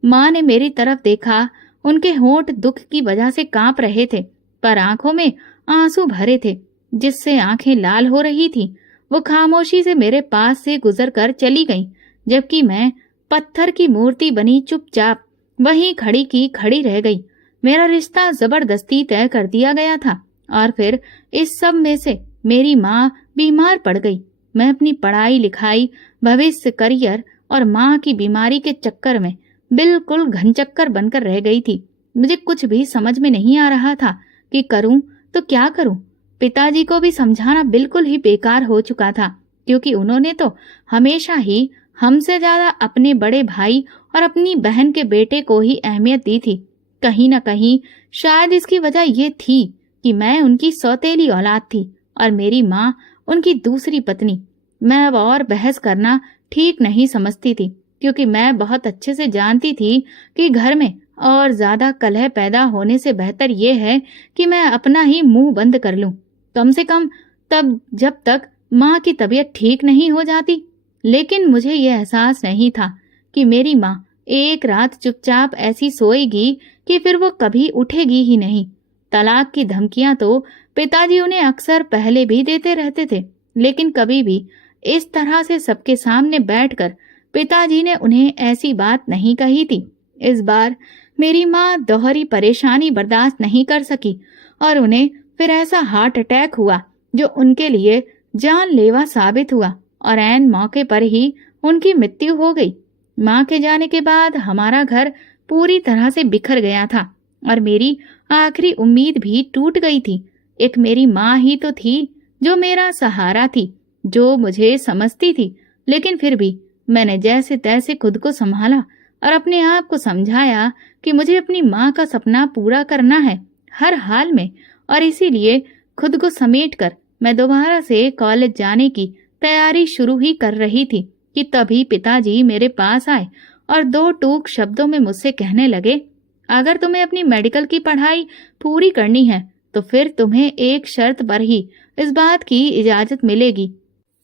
माँ ने मेरी तरफ देखा, उनके होंठ दुख की वजह से कांप रहे थे, पर आंखों में आंसू भरे थे जिससे आंखें लाल हो रही थी। वो खामोशी से मेरे पास से गुजरकर चली गईं, जबकि मैं पत्थर की मूर्ति बनी चुपचाप वहीं खड़ी की खड़ी रह गई। मेरा रिश्ता जबरदस्ती तय कर दिया गया था और फिर इस सब में से मेरी माँ बीमार पड़ गई। मैं अपनी पढ़ाई लिखाई, भविष्य, करियर और माँ की बीमारी के चक्कर में बिल्कुल घनचक्कर बनकर रह गई थी। मुझे कुछ भी समझ में नहीं आ रहा था कि करूं तो क्या करूं। पिताजी को भी समझाना बिल्कुल ही बेकार हो चुका था, क्योंकि उन्होंने तो हमेशा ही हमसे ज्यादा अपने बड़े भाई और अपनी बहन के बेटे को ही अहमियत दी थी। कहीं न कहीं शायद इसकी वजह ये थी कि मैं उनकी सौतेली औलाद थी और मेरी माँ उनकी दूसरी पत्नी। मैं अब और बहस करना ठीक नहीं समझती थी, क्योंकि मैं बहुत अच्छे से जानती थी कि घर में और ज्यादा कलह पैदा होने से बेहतर ये है कि मैं अपना ही मुंह बंद कर लूं, कम से कम तब जब तक माँ की तबीयत ठीक नहीं हो जाती। लेकिन मुझे ये एहसास नहीं था कि मेरी माँ एक रात चुपचाप ऐसी सोएगी कि फिर वो कभी उठेगी ही नहीं। तलाक की धमकियां तो पिताजी उन्हें अक्सर पहले भी देते रहते थे, लेकिन कभी भी इस तरह से सबके सामने बैठकर पिताजी ने उन्हें ऐसी बात नहीं कही थी। इस बार मेरी माँ दोहरी परेशानी बर्दाश्त नहीं कर सकी और उन्हें फिर ऐसा हार्ट अटैक हुआ जो उनके लिए जानलेवा साबित हुआ और ऐन मौके पर ही उनकी मृत्यु हो गई। माँ के जाने के बाद हमारा घर पूरी तरह से बिखर गया था और मेरी आखिरी उम्मीद भी टूट गई थी। एक मेरी माँ ही तो थी जो मेरा सहारा थी, जो मुझे समझती थी। लेकिन फिर भी मैंने जैसे तैसे खुद को संभाला और अपने आप को समझाया कि मुझे अपनी माँ का सपना पूरा करना है हर हाल में, और इसीलिए खुद को समेटकर मैं दोबारा से कॉलेज जाने की तैयारी शुरू ही कर रही थी कि तभी पिताजी मेरे पास आए और दो टूक शब्दों में मुझसे कहने लगे, अगर तुम्हें अपनी मेडिकल की पढ़ाई पूरी करनी है तो फिर तुम्हें एक शर्त पर ही इस बात की इजाजत मिलेगी।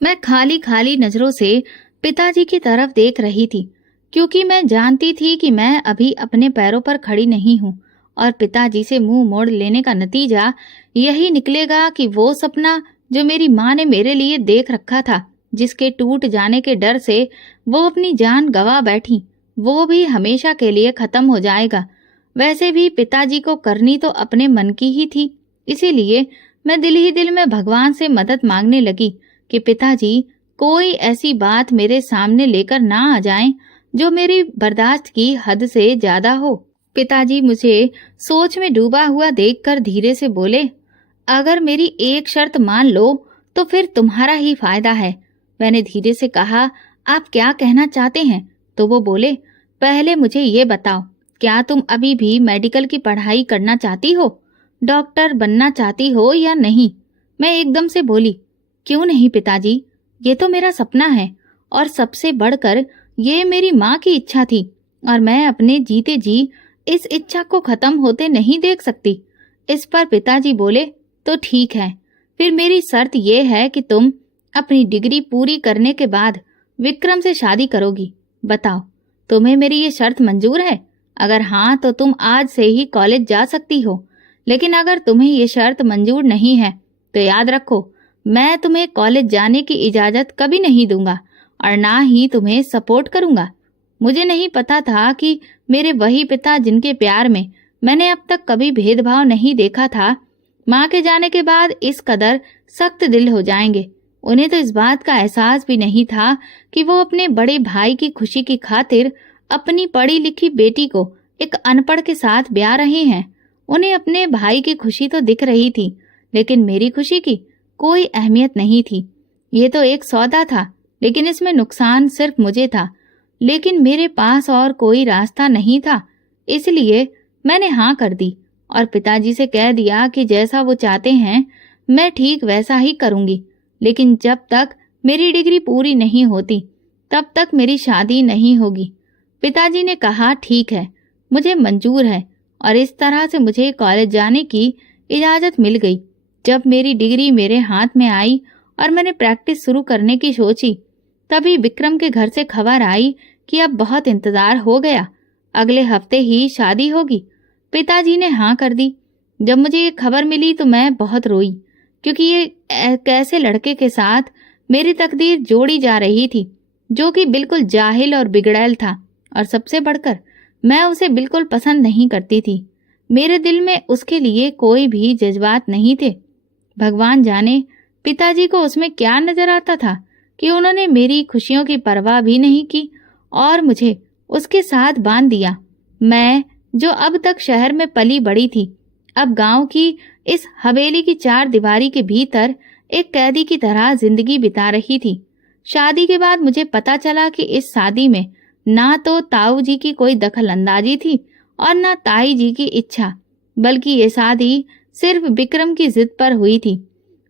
मैं खाली खाली नजरों से पिताजी की तरफ देख रही थी, क्योंकि मैं जानती थी कि मैं अभी अपने पैरों पर खड़ी नहीं हूँ और पिताजी से मुंह मोड़ लेने का नतीजा यही निकलेगा कि वो सपना जो मेरी माँ ने मेरे लिए देख रखा था, जिसके टूट जाने के डर से वो अपनी जान गंवा बैठी, वो भी हमेशा के लिए खत्म हो जाएगा। वैसे भी पिताजी को करनी तो अपने मन की ही थी, इसीलिए मैं दिल ही दिल में भगवान से मदद मांगने लगी कि पिताजी कोई ऐसी बात मेरे सामने लेकर ना आ जाएं जो मेरी बर्दाश्त की हद से ज्यादा हो। पिताजी मुझे सोच में डूबा हुआ देखकर धीरे से बोले, अगर मेरी एक शर्त मान लो तो फिर तुम्हारा ही फायदा है। मैंने धीरे से कहा, आप क्या कहना चाहते हैं? तो वो बोले, पहले मुझे ये बताओ, क्या तुम अभी भी मेडिकल की पढ़ाई करना चाहती हो? डॉक्टर बनना चाहती हो या नहीं? मैं एकदम से बोली, क्यों नहीं पिताजी, ये तो मेरा सपना है और सबसे बढ़कर ये मेरी माँ की इच्छा थी और मैं अपने जीते जी इस इच्छा को खत्म होते नहीं देख सकती। इस पर पिताजी बोले, तो ठीक है, फिर मेरी शर्त ये है कि तुम अपनी डिग्री पूरी करने के बाद विक्रम से शादी करोगी। बताओ, तुम्हें मेरी ये शर्त मंजूर है? अगर हाँ तो तुम आज से ही कॉलेज जा सकती हो, लेकिन अगर तुम्हें ये शर्त मंजूर नहीं है तो याद रखो, मैं तुम्हें कॉलेज जाने की इजाजत कभी नहीं दूंगा और ना ही तुम्हें सपोर्ट करूंगा। मुझे नहीं पता था कि मेरे वही पिता जिनके प्यार में मैंने अब तक कभी भेदभाव नहीं देखा था, माँ के जाने के बाद इस कदर सख्त दिल हो जाएंगे। उन्हें तो इस बात का एहसास भी नहीं था कि वो अपने बड़े भाई की खुशी की खातिर अपनी पढ़ी लिखी बेटी को एक अनपढ़ के साथ ब्याह रहे हैं। उन्हें अपने भाई की खुशी तो दिख रही थी, लेकिन मेरी खुशी की कोई अहमियत नहीं थी। ये तो एक सौदा था, लेकिन इसमें नुकसान सिर्फ मुझे था। लेकिन मेरे पास और कोई रास्ता नहीं था, इसलिए मैंने हाँ कर दी और पिताजी से कह दिया कि जैसा वो चाहते हैं मैं ठीक वैसा ही करूंगी, लेकिन जब तक मेरी डिग्री पूरी नहीं होती तब तक मेरी शादी नहीं होगी। पिताजी ने कहा, ठीक है, मुझे मंजूर है, और इस तरह से मुझे कॉलेज जाने की इजाज़त मिल गई। जब मेरी डिग्री मेरे हाथ में आई और मैंने प्रैक्टिस शुरू करने की सोची, तभी विक्रम के घर से खबर आई कि अब बहुत इंतज़ार हो गया, अगले हफ्ते ही शादी होगी। पिताजी ने हाँ कर दी। जब मुझे ये खबर मिली तो मैं बहुत रोई, क्योंकि ये कैसे लड़के के साथ मेरी तकदीर जोड़ी जा रही थी जो कि बिल्कुल जाहिल और बिगड़ैल था, और सबसे बढ़कर मैं उसे बिल्कुल पसंद नहीं करती थी। मेरे दिल में उसके लिए कोई भी जज्बात नहीं थे। भगवान जाने पिताजी को उसमें क्या नजर आता था कि उन्होंने मेरी खुशियों की परवाह भी नहीं की और मुझे उसके साथ बांध दिया। मैं जो अब तक शहर में पली बड़ी थी, अब गांव की इस हवेली की चार दीवारी के भीतर एक कैदी की तरह जिंदगी बिता रही थी। शादी के बाद मुझे पता चला कि इस शादी में ना तो ताऊ जी की कोई दखल अंदाजी थी और ना ताई जी की इच्छा, बल्कि ये शादी सिर्फ विक्रम की जिद पर हुई थी।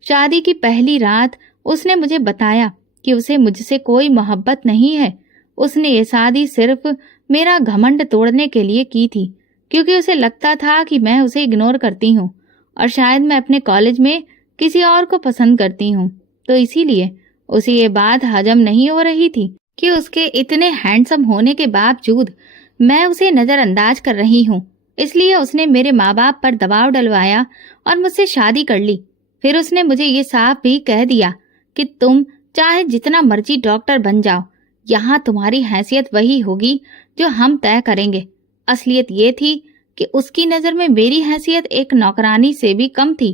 शादी की पहली रात उसने मुझे बताया कि उसे मुझसे कोई मोहब्बत नहीं है। उसने ये शादी सिर्फ मेरा घमंड तोड़ने के लिए की थी, क्योंकि उसे लगता था कि मैं उसे इग्नोर करती हूँ और शायद मैं अपने कॉलेज में किसी और को पसंद करती हूँ। तो इसीलिए उसे ये बात हजम नहीं हो रही थी कि उसके इतने हैंडसम होने के बावजूद मैं उसे नजरअंदाज कर रही हूँ। इसलिए उसने मेरे माँ बाप पर दबाव डलवाया और मुझसे शादी कर ली। फिर उसने मुझे ये साफ भी कह दिया कि तुम चाहे जितना मर्जी डॉक्टर बन जाओ, यहाँ तुम्हारी हैसियत वही होगी जो हम तय करेंगे। असलियत ये थी कि उसकी नज़र में मेरी हैसियत एक नौकरानी से भी कम थी।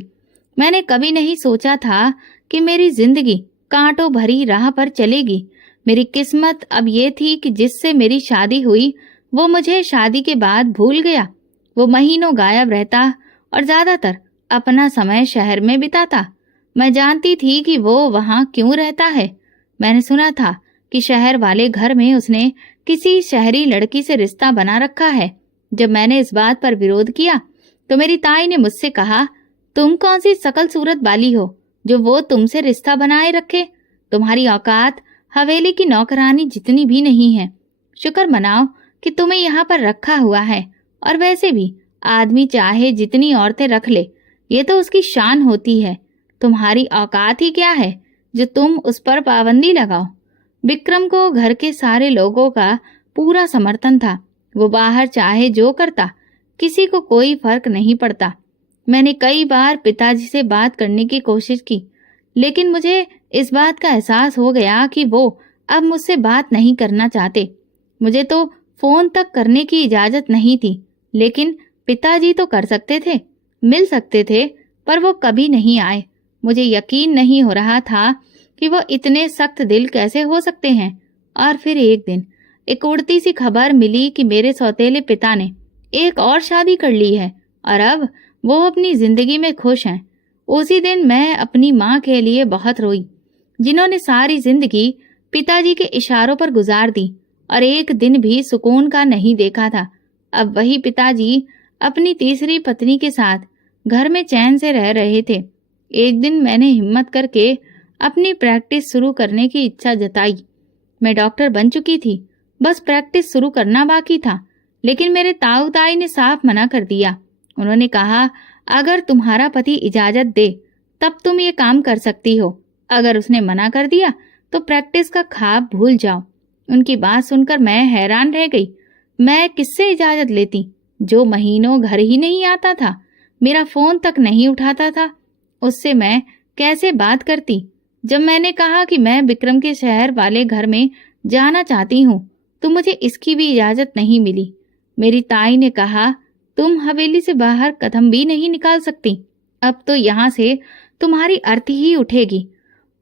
मैंने कभी नहीं सोचा था कि मेरी जिंदगी कांटों भरी राह पर चलेगी। मेरी किस्मत अब ये थी कि जिससे मेरी शादी हुई वो मुझे शादी के बाद भूल गया। वो महीनों गायब रहता और ज्यादातर अपना समय शहर में बिताता। मैं जानती थी कि वो वहाँ क्यों रहता है। मैंने सुना था कि शहर वाले घर में उसने किसी शहरी लड़की से रिश्ता बना रखा है। जब मैंने इस बात पर विरोध किया तो मेरी ताई ने मुझसे कहा, तुम कौन सी शकल सूरत वाली हो जो वो तुमसे रिश्ता बनाए रखे? तुम्हारी औकात हवेली की नौकरानी जितनी भी नहीं है। शुक्र मनाओ कि तुम्हें यहाँ पर रखा हुआ है। और वैसे भी आदमी चाहे जितनी औरतें रख ले, ये तो उसकी शान होती है। तुम्हारी औकात ही क्या है जो तुम उस पर पाबंदी लगाओ। विक्रम को घर के सारे लोगों का पूरा समर्थन था। वो बाहर चाहे जो करता, किसी को कोई फर्क नहीं पड़ता। मैंने कई बार पिताजी से बात करने की कोशिश की, लेकिन मुझे इस बात का एहसास हो गया कि वो अब मुझसे बात नहीं करना चाहते। मुझे तो फोन तक करने की इजाजत नहीं थी, लेकिन पिताजी तो कर सकते थे, मिल सकते थे, पर वो कभी नहीं आए। मुझे यकीन नहीं हो रहा था कि वो इतने सख्त दिल कैसे हो सकते हैं। और फिर एक दिन एक उड़ती सी खबर मिली कि मेरे सौतेले पिता ने एक और शादी कर ली है और अब वो अपनी जिंदगी में खुश हैं। उसी दिन मैं अपनी माँ के लिए बहुत रोई, जिन्होंने सारी जिंदगी पिताजी के इशारों पर गुजार दी और एक दिन भी सुकून का नहीं देखा था। अब वही पिताजी अपनी तीसरी पत्नी के साथ घर में चैन से रह रहे थे। एक दिन मैंने हिम्मत करके अपनी प्रैक्टिस शुरू करने की इच्छा जताई। मैं डॉक्टर बन चुकी थी, बस प्रैक्टिस शुरू करना बाकी था। लेकिन मेरे ताऊ ताई ने साफ मना कर दिया। उन्होंने कहा, अगर तुम्हारा पति इजाजत दे तब तुम ये काम कर सकती हो। अगर उसने मना कर दिया तो प्रैक्टिस का ख्वाब भूल जाओ। उनकी बात सुनकर मैं हैरान रह गई। मैं किससे इजाजत लेती जो महीनों घर ही नहीं आता था, मेरा फोन तक नहीं उठाता था? उससे मैं कैसे बात करती? जब मैंने कहा कि मैं विक्रम के शहर वाले घर में जाना चाहती हूँ तो मुझे इसकी भी इजाजत नहीं मिली। मेरी ताई ने कहा, तुम हवेली से बाहर कदम भी नहीं निकाल सकती। अब तो यहाँ से तुम्हारी अर्थी ही उठेगी।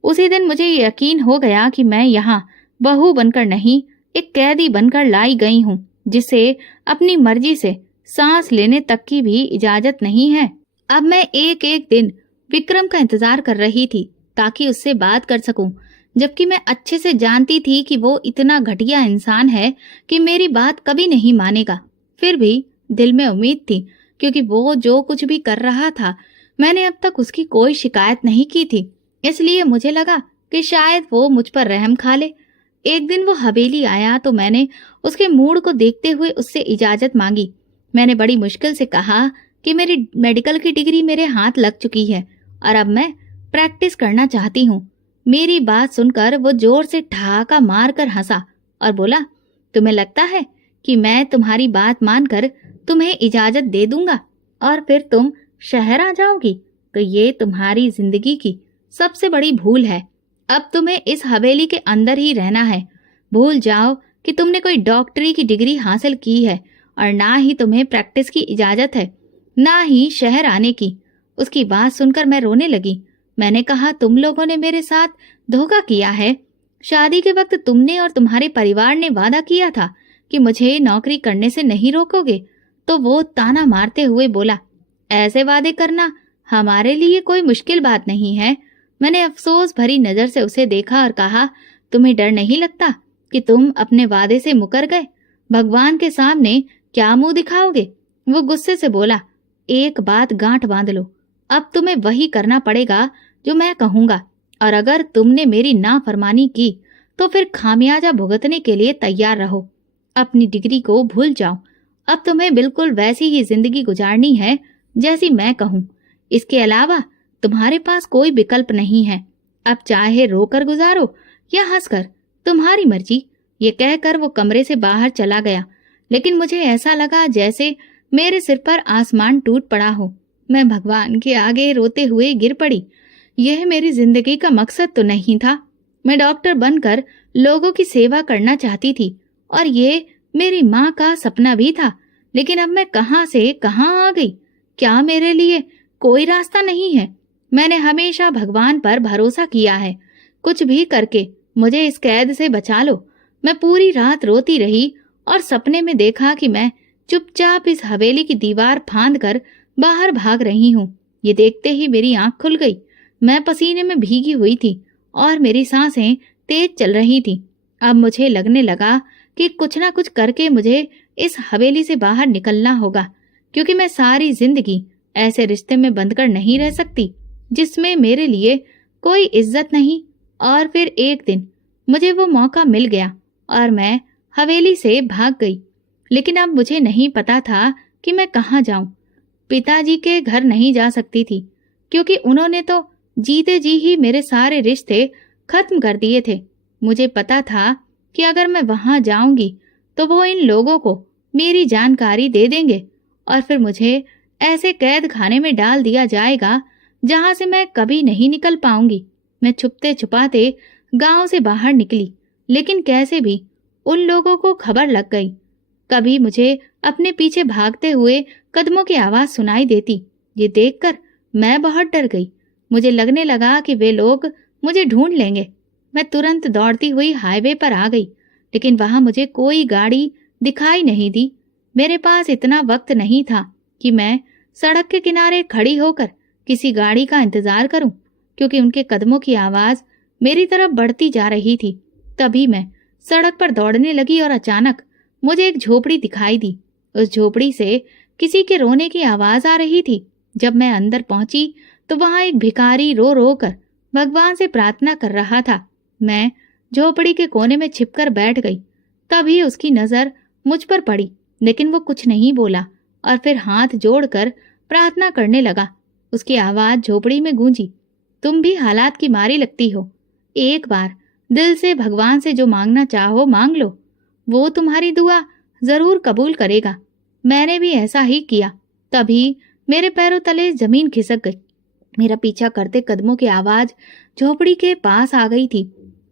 उसी दिन मुझे यकीन हो गया कि मैं यहाँ बहू बनकर नहीं, एक कैदी बनकर लाई गई हूँ, जिसे अपनी मर्जी से सांस लेने तक की भी इजाजत नहीं है। अब मैं एक एक दिन विक्रम का इंतजार कर रही थी ताकि उससे बात कर सकूं, जबकि मैं अच्छे से जानती थी कि वो इतना घटिया इंसान है कि मेरी बात कभी नहीं मानेगा। फिर भी दिल में उम्मीद थी, क्योंकि वो जो कुछ भी कर रहा था मैंने अब तक उसकी कोई शिकायत नहीं की थी। इसलिए मुझे लगा कि शायद वो मुझ पर रहम खा ले। एक दिन वो हवेली आया तो मैंने उसके मूड को देखते हुए उससे इजाजत मांगी। मैंने बड़ी मुश्किल से कहा कि मेरी मेडिकल की डिग्री मेरे हाथ लग चुकी है और अब मैं प्रैक्टिस करना चाहती हूँ। मेरी बात सुनकर वो जोर से ठहाका मारकर हंसा और बोला, तुम्हें लगता है कि मैं तुम्हारी बात मानकर तुम्हें इजाजत दे दूंगा और फिर तुम शहर आ जाओगी? तो ये तुम्हारी जिंदगी की सबसे बड़ी भूल है। अब तुम्हें इस हवेली के अंदर ही रहना है। भूल जाओ कि तुमने कोई डॉक्टरी की डिग्री हासिल की है और ना ही तुम्हें प्रैक्टिस की इजाजत है। ना ही शहर आने की। उसकी बात सुनकर मैं रोने लगी। मैंने कहा, तुम लोगों ने मेरे साथ धोखा किया है। शादी के वक्त तुमने और तुम्हारे परिवार ने वादा किया था कि मुझे नौकरी करने से नहीं रोकोगे। तो वो ताना मारते हुए बोला, ऐसे वादे करना हमारे लिए कोई मुश्किल बात नहीं है। मैंने अफसोस भरी नजर से उसे देखा और कहा, तुम्हें डर नहीं लगता कि तुम अपने वादे से मुकर गए? भगवान के सामने क्या मुंह दिखाओगे? वो गुस्से से बोला, एक बात गांठ बांध लो, अब तुम्हें वही करना पड़ेगा जो मैं कहूंगा, और अगर तुमने मेरी नाफरमानी की तो फिर खामियाजा भुगतने के लिए तैयार रहो। अपनी डिग्री को भूल जाओ। अब तुम्हें बिल्कुल वैसी ही जिंदगी गुजारनी है जैसी मैं कहूं। इसके अलावा तुम्हारे पास कोई विकल्प नहीं है। अब चाहे रोकर गुजारो या हंसकर, तुम्हारी मर्जी। ये कहकर वो कमरे से बाहर चला गया। लेकिन मुझे ऐसा लगा जैसे मेरे सिर पर आसमान टूट पड़ा हो। मैं भगवान के आगे रोते हुए गिर पड़ी। यह मेरी जिंदगी का मकसद तो नहीं था। मैं डॉक्टर बनकर लोगों की सेवा करना चाहती थी और ये मेरी माँ का सपना भी था। लेकिन अब मैं कहाँ से कहाँ आ गई? क्या मेरे लिए कोई रास्ता नहीं है? मैंने हमेशा भगवान पर भरोसा किया है। कुछ भी करके मुझे इस कैद से बचा लो। मैं पूरी रात रोती रही और सपने में देखा कि मैं चुपचाप इस हवेली की दीवार फांद कर बाहर भाग रही हूँ। ये देखते ही मेरी आंख खुल गई। मैं पसीने में भीगी हुई थी और मेरी सांसें तेज चल रही थी। अब मुझे लगने लगा कि कुछ ना कुछ करके मुझे इस हवेली से बाहर निकलना होगा, क्योंकि मैं सारी जिंदगी ऐसे रिश्ते में बंधकर नहीं रह सकती जिसमें मेरे लिए कोई इज्जत नहीं। और फिर एक दिन मुझे वो मौका मिल गया और मैं हवेली से भाग गई। लेकिन अब मुझे नहीं पता था कि मैं कहाँ जाऊं। पिताजी के घर नहीं जा सकती थी, क्योंकि उन्होंने तो जीते जी ही मेरे सारे रिश्ते खत्म कर दिए थे। मुझे पता था कि अगर मैं वहां जाऊंगी तो वो इन लोगों को मेरी जानकारी दे देंगे और फिर मुझे ऐसे कैद खाने में डाल दिया जाएगा जहां से मैं कभी नहीं निकल पाऊंगी। मैं छुपते छुपाते गांव से बाहर निकली, लेकिन कैसे भी उन लोगों को खबर लग गई। कभी मुझे अपने पीछे भागते हुए कदमों की आवाज सुनाई देती। ये देखकर मैं बहुत डर गई। मुझे लगने लगा कि वे लोग मुझे ढूंढ लेंगे। मैं तुरंत दौड़ती हुई हाईवे पर आ गई, लेकिन वहां मुझे कोई गाड़ी दिखाई नहीं दी। मेरे पास इतना वक्त नहीं था कि मैं सड़क के किनारे खड़ी होकर किसी गाड़ी का इंतजार करूं, क्योंकि उनके कदमों की आवाज मेरी तरफ बढ़ती जा रही थी। तभी मैं सड़क पर दौड़ने लगी और अचानक मुझे एक झोपड़ी दिखाई दी। उस झोपड़ी से किसी के रोने की आवाज आ रही थी। जब मैं अंदर पहुंची तो वहां एक भिखारी रो रो कर भगवान से प्रार्थना कर रहा था। मैं झोपड़ी के कोने में छिपकर बैठ गई। तभी उसकी नजर मुझ पर पड़ी, लेकिन वो कुछ नहीं बोला और फिर हाथ जोड़कर प्रार्थना करने लगा। उसकी आवाज झोपड़ी में गूंजी, तुम भी हालात की मारी लगती हो। एक बार दिल से भगवान से जो मांगना चाहो मांग लो, वो तुम्हारी दुआ जरूर कबूल करेगा। मैंने भी ऐसा ही किया। तभी मेरे पैरों तले जमीन खिसक गई। मेरा पीछा करते कदमों की आवाज झोपड़ी के पास आ गई थी।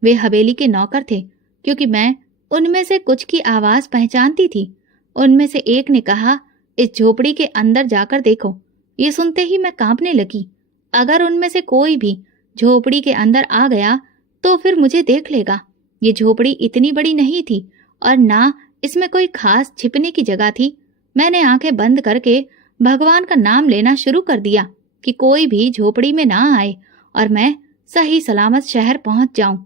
वे हवेली के नौकर थे, क्योंकि मैं उनमें से कुछ की आवाज पहचानती थी। उनमें से एक ने कहा, इस झोपड़ी के अंदर जाकर देखो। ये सुनते ही मैं कांपने लगी। अगर उनमें से कोई भी झोपड़ी के अंदर आ गया तो फिर मुझे देख लेगा। ये झोपड़ी इतनी बड़ी नहीं थी और ना इसमें कोई खास छिपने की जगह थी। मैंने आंखें बंद करके भगवान का नाम लेना शुरू कर दिया कि कोई भी झोपड़ी में ना आए और मैं सही सलामत शहर पहुंच जाऊं।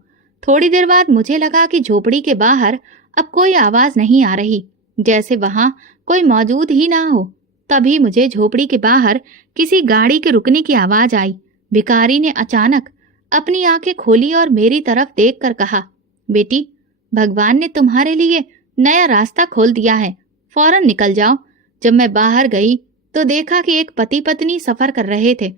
थोड़ी देर बाद मुझे लगा कि झोपड़ी के बाहर अब कोई आवाज नहीं आ रही, जैसे वहां कोई मौजूद ही ना हो। तभी मुझे झोपड़ी के बाहर किसी गाड़ी के रुकने की आवाज आई। भिखारी ने अचानक अपनी आंखें खोली और मेरी तरफ देखकर कहा, बेटी, भगवान ने तुम्हारे लिए नया रास्ता खोल दिया है, फौरन निकल जाओ। जब मैं बाहर गई तो देखा कि एक पति पत्नी सफर कर रहे थे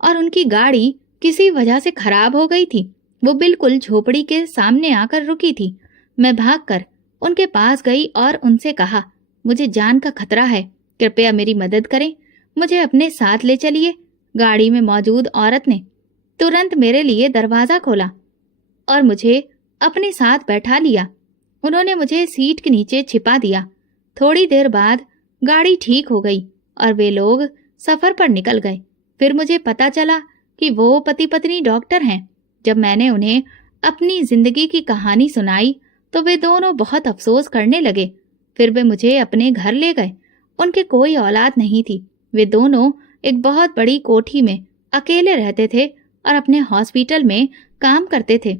और उनकी गाड़ी किसी वजह से खराब हो गई थी। वो बिल्कुल झोपड़ी के सामने आकर रुकी थी। मैं भागकर उनके पास गई और उनसे कहा, मुझे जान का खतरा है, कृपया मेरी मदद करें, मुझे अपने साथ ले चलिए। गाड़ी में मौजूद औरत ने तुरंत मेरे लिए दरवाजा खोला और मुझे अपने साथ बैठा लिया। उन्होंने मुझे सीट के नीचे छिपा दिया। थोड़ी देर बाद गाड़ी ठीक हो गई और वे लोग सफर पर निकल गए। फिर मुझे पता चला कि वो पति पत्नी डॉक्टर हैं। जब मैंने उन्हें अपनी जिंदगी की कहानी सुनाई तो वे दोनों बहुत अफसोस करने लगे। फिर वे मुझे अपने घर ले गए। उनके कोई औलाद नहीं थी। वे दोनों एक बहुत बड़ी कोठी में अकेले रहते थे और अपने हॉस्पिटल में काम करते थे।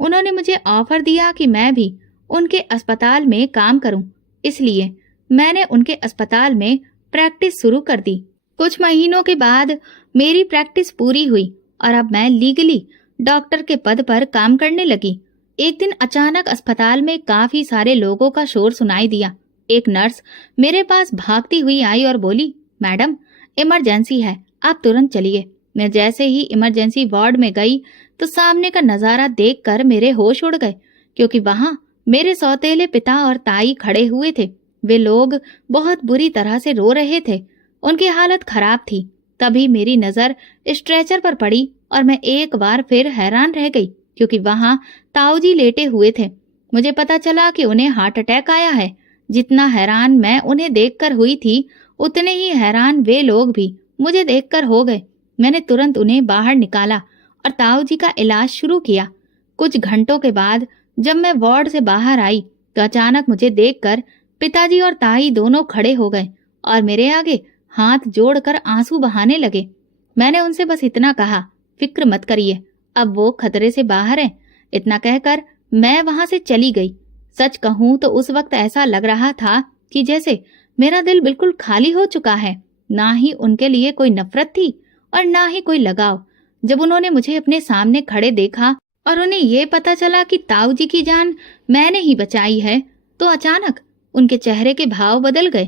उन्होंने मुझे ऑफर दिया कि मैं भी उनके अस्पताल में काम करूं, इसलिए मैंने उनके अस्पताल में प्रैक्टिस शुरू कर दी। कुछ महीनों के बाद मेरी प्रैक्टिस पूरी हुई और अब मैं लीगली डॉक्टर के पद पर काम करने लगी। एक दिन अचानक अस्पताल में काफी सारे लोगों का शोर सुनाई दिया। एक नर्स मेरे पास भागती हुई आई और बोली, मैडम इमरजेंसी है, आप तुरंत चलिए। मैं जैसे ही इमरजेंसी वार्ड में गई तो सामने का नजारा देखकर मेरे होश उड़ गए, क्योंकि वहां मेरे सौतेले पिता और ताई खड़े हुए थे। वे लोग बहुत बुरी तरह से रो रहे थे। उनकी हालत खराब थी। तभी मेरी नजर स्ट्रेचर पर पड़ी और मैं एक बार फिर हैरान रह गई, क्योंकि वहां ताऊजी लेटे हुए थे। मुझे पता चला कि उन्हें हार्ट अटैक आया है। जितना हैरान मैं उन्हें देखकर हुई थी, उतने ही हैरान वे लोग भी मुझे देखकर हो गए। मैंने तुरंत उन्हें बाहर निकाला और ताऊजी का इलाज शुरू किया। कुछ घंटों के बाद जब मैं वार्ड से बाहर आई तो अचानक मुझे देखकर पिताजी और ताई दोनों खड़े हो गए और मेरे आगे हाथ जोड़कर आंसू बहाने लगे। मैंने उनसे बस इतना कहा, फिक्र मत करिए, अब वो खतरे से बाहर हैं। इतना कहकर मैं वहां से चली गई। सच कहूं तो उस वक्त ऐसा लग रहा था कि जैसे मेरा दिल बिल्कुल खाली हो चुका है। ना ही उनके लिए कोई नफरत थी और ना ही कोई लगाव। जब उन्होंने मुझे अपने सामने खड़े देखा और उन्हें ये पता चला कि ताऊजी की जान मैंने ही बचाई है, तो अचानक उनके चेहरे के भाव बदल गए।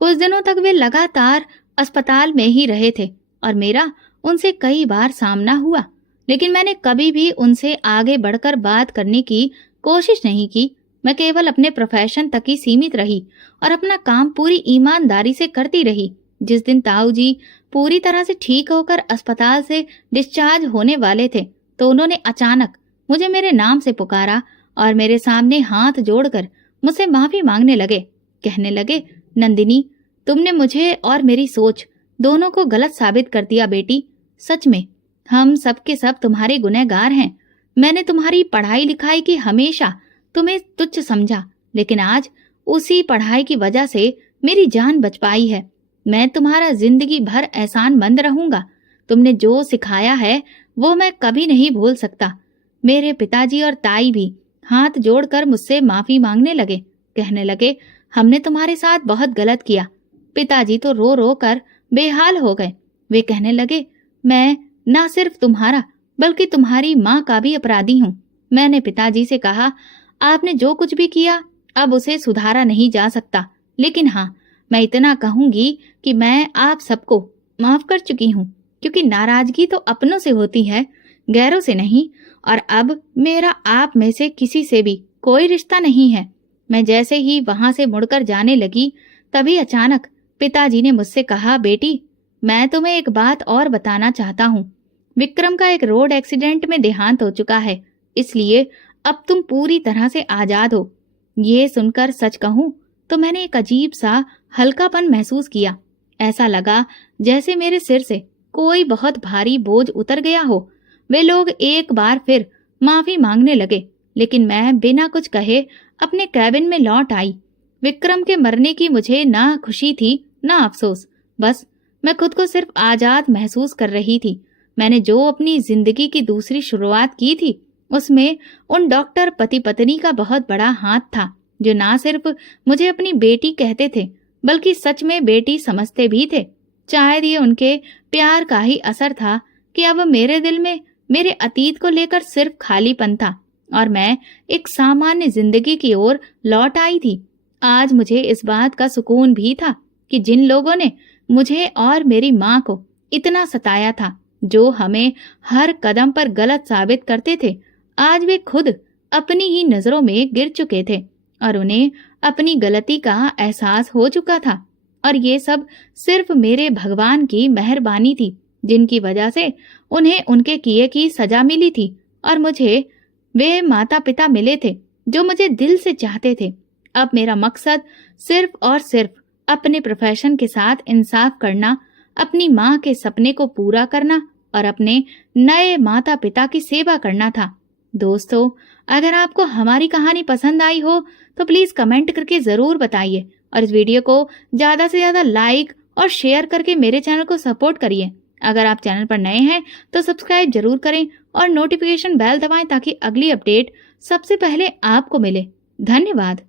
कुछ दिनों तक वे लगातार अस्पताल में ही रहे थे और मेरा उनसे कई बार सामना हुआ, लेकिन मैंने कभी भी उनसे आगे बढ़कर बात करने की कोशिश नहीं की। मैं केवल अपने प्रोफेशन तक ही सीमित रही और अपना काम पूरी ईमानदारी से करती रही। जिस दिन ताऊजी पूरी तरह से ठीक होकर अस्पताल से डिस्चार्ज होने वाले थे तो उन्होंने अचानक मुझे मेरे नाम से पुकारा और मेरे सामने हाथ जोड़कर मुझसे माफी मांगने लगे। कहने लगे, नंदिनी, तुमने मुझे और मेरी सोच दोनों को गलत साबित कर दिया बेटी। सच में हम सब के सब तुम्हारे गुनहगार हैं। मैंने तुम्हारी पढ़ाई लिखाई की हमेशा तुम्हें तुच्छ समझा, लेकिन आज उसी पढ़ाई की वजह से मेरी जान बच पाई है। मैं तुम्हारा जिंदगी भर एहसानमंद रहूंगा। तुमने जो सिखाया है वो मैं कभी नहीं भूल सकता। मेरे पिताजी और ताई भी हाथ जोड़कर मुझसे माफी मांगने लगे। कहने लगे, हमने तुम्हारे साथ बहुत गलत किया। पिताजी तो रो रो कर बेहाल हो गए। वे कहने लगे, मैं न सिर्फ तुम्हारा बल्कि तुम्हारी माँ का भी अपराधी हूँ। मैंने पिताजी से कहा, आपने जो कुछ भी किया अब उसे सुधारा नहीं जा सकता, लेकिन हाँ, मैं इतना कहूंगी कि मैं आप सबको माफ कर चुकी हूँ, क्योंकि नाराजगी तो अपनों से होती है, गैरों से नहीं। और अब मेरा आप में से किसी से भी कोई रिश्ता नहीं है। मैं जैसे ही वहां से मुड़कर जाने लगी तभी अचानक पिताजी ने मुझसे कहा, बेटी, मैं तुम्हें एक बात और बताना चाहता हूँ। विक्रम का एक रोड एक्सीडेंट में देहांत हो चुका है, इसलिए अब तुम पूरी तरह से आजाद हो। ये सुनकर सच कहूँ तो मैंने एक अजीब सा हल्कापन महसूस किया। ऐसा लगा जैसे मेरे सिर से कोई बहुत भारी बोझ उतर गया हो। वे लोग एक बार फिर माफी मांगने लगे, लेकिन मैं बिना कुछ कहे अपने कैबिन में लौट आई। विक्रम के मरने की मुझे ना खुशी थी ना अफसोस, बस मैं खुद को सिर्फ आजाद महसूस कर रही थी। मैंने जो अपनी जिंदगी की दूसरी शुरुआत की थी उसमें उन डॉक्टर पति पत्नी का बहुत बड़ा हाथ था, जो ना सिर्फ मुझे अपनी बेटी कहते थे बल्कि सच में बेटी समझते भी थे। शायद ये उनके प्यार का ही असर था कि अब मेरे दिल में मेरे अतीत को लेकर सिर्फ खालीपन था और मैं एक सामान्य जिंदगी की ओर लौट आई थी। आज मुझे इस बात का सुकून भी था कि जिन लोगों ने मुझे और मेरी माँ को इतना सताया था, जो हमें हर कदम पर गलत साबित करते थे, आज वे खुद अपनी ही नजरों में गिर चुके थे और उन्हें अपनी गलती का एहसास हो चुका था। और ये सब सिर्फ मेरे भगवान की मेहरबानी थी, जिनकी वजह से उन्हें उनके किए की सजा मिली थी और मुझे वे माता पिता मिले थे जो मुझे दिल से चाहते थे। अब मेरा मकसद सिर्फ और सिर्फ अपने प्रोफेशन के साथ इंसाफ करना, अपनी माँ के सपने को पूरा करना और अपने नए माता पिता की सेवा करना था। दोस्तों, अगर आपको हमारी कहानी पसंद आई हो तो प्लीज कमेंट करके जरूर बताइए और इस वीडियो को ज्यादा से ज्यादा लाइक और शेयर करके मेरे चैनल को सपोर्ट करिए। अगर आप चैनल पर नए हैं तो सब्सक्राइब जरूर करें और नोटिफिकेशन बेल दबाएं ताकि अगली अपडेट सबसे पहले आपको मिले। धन्यवाद।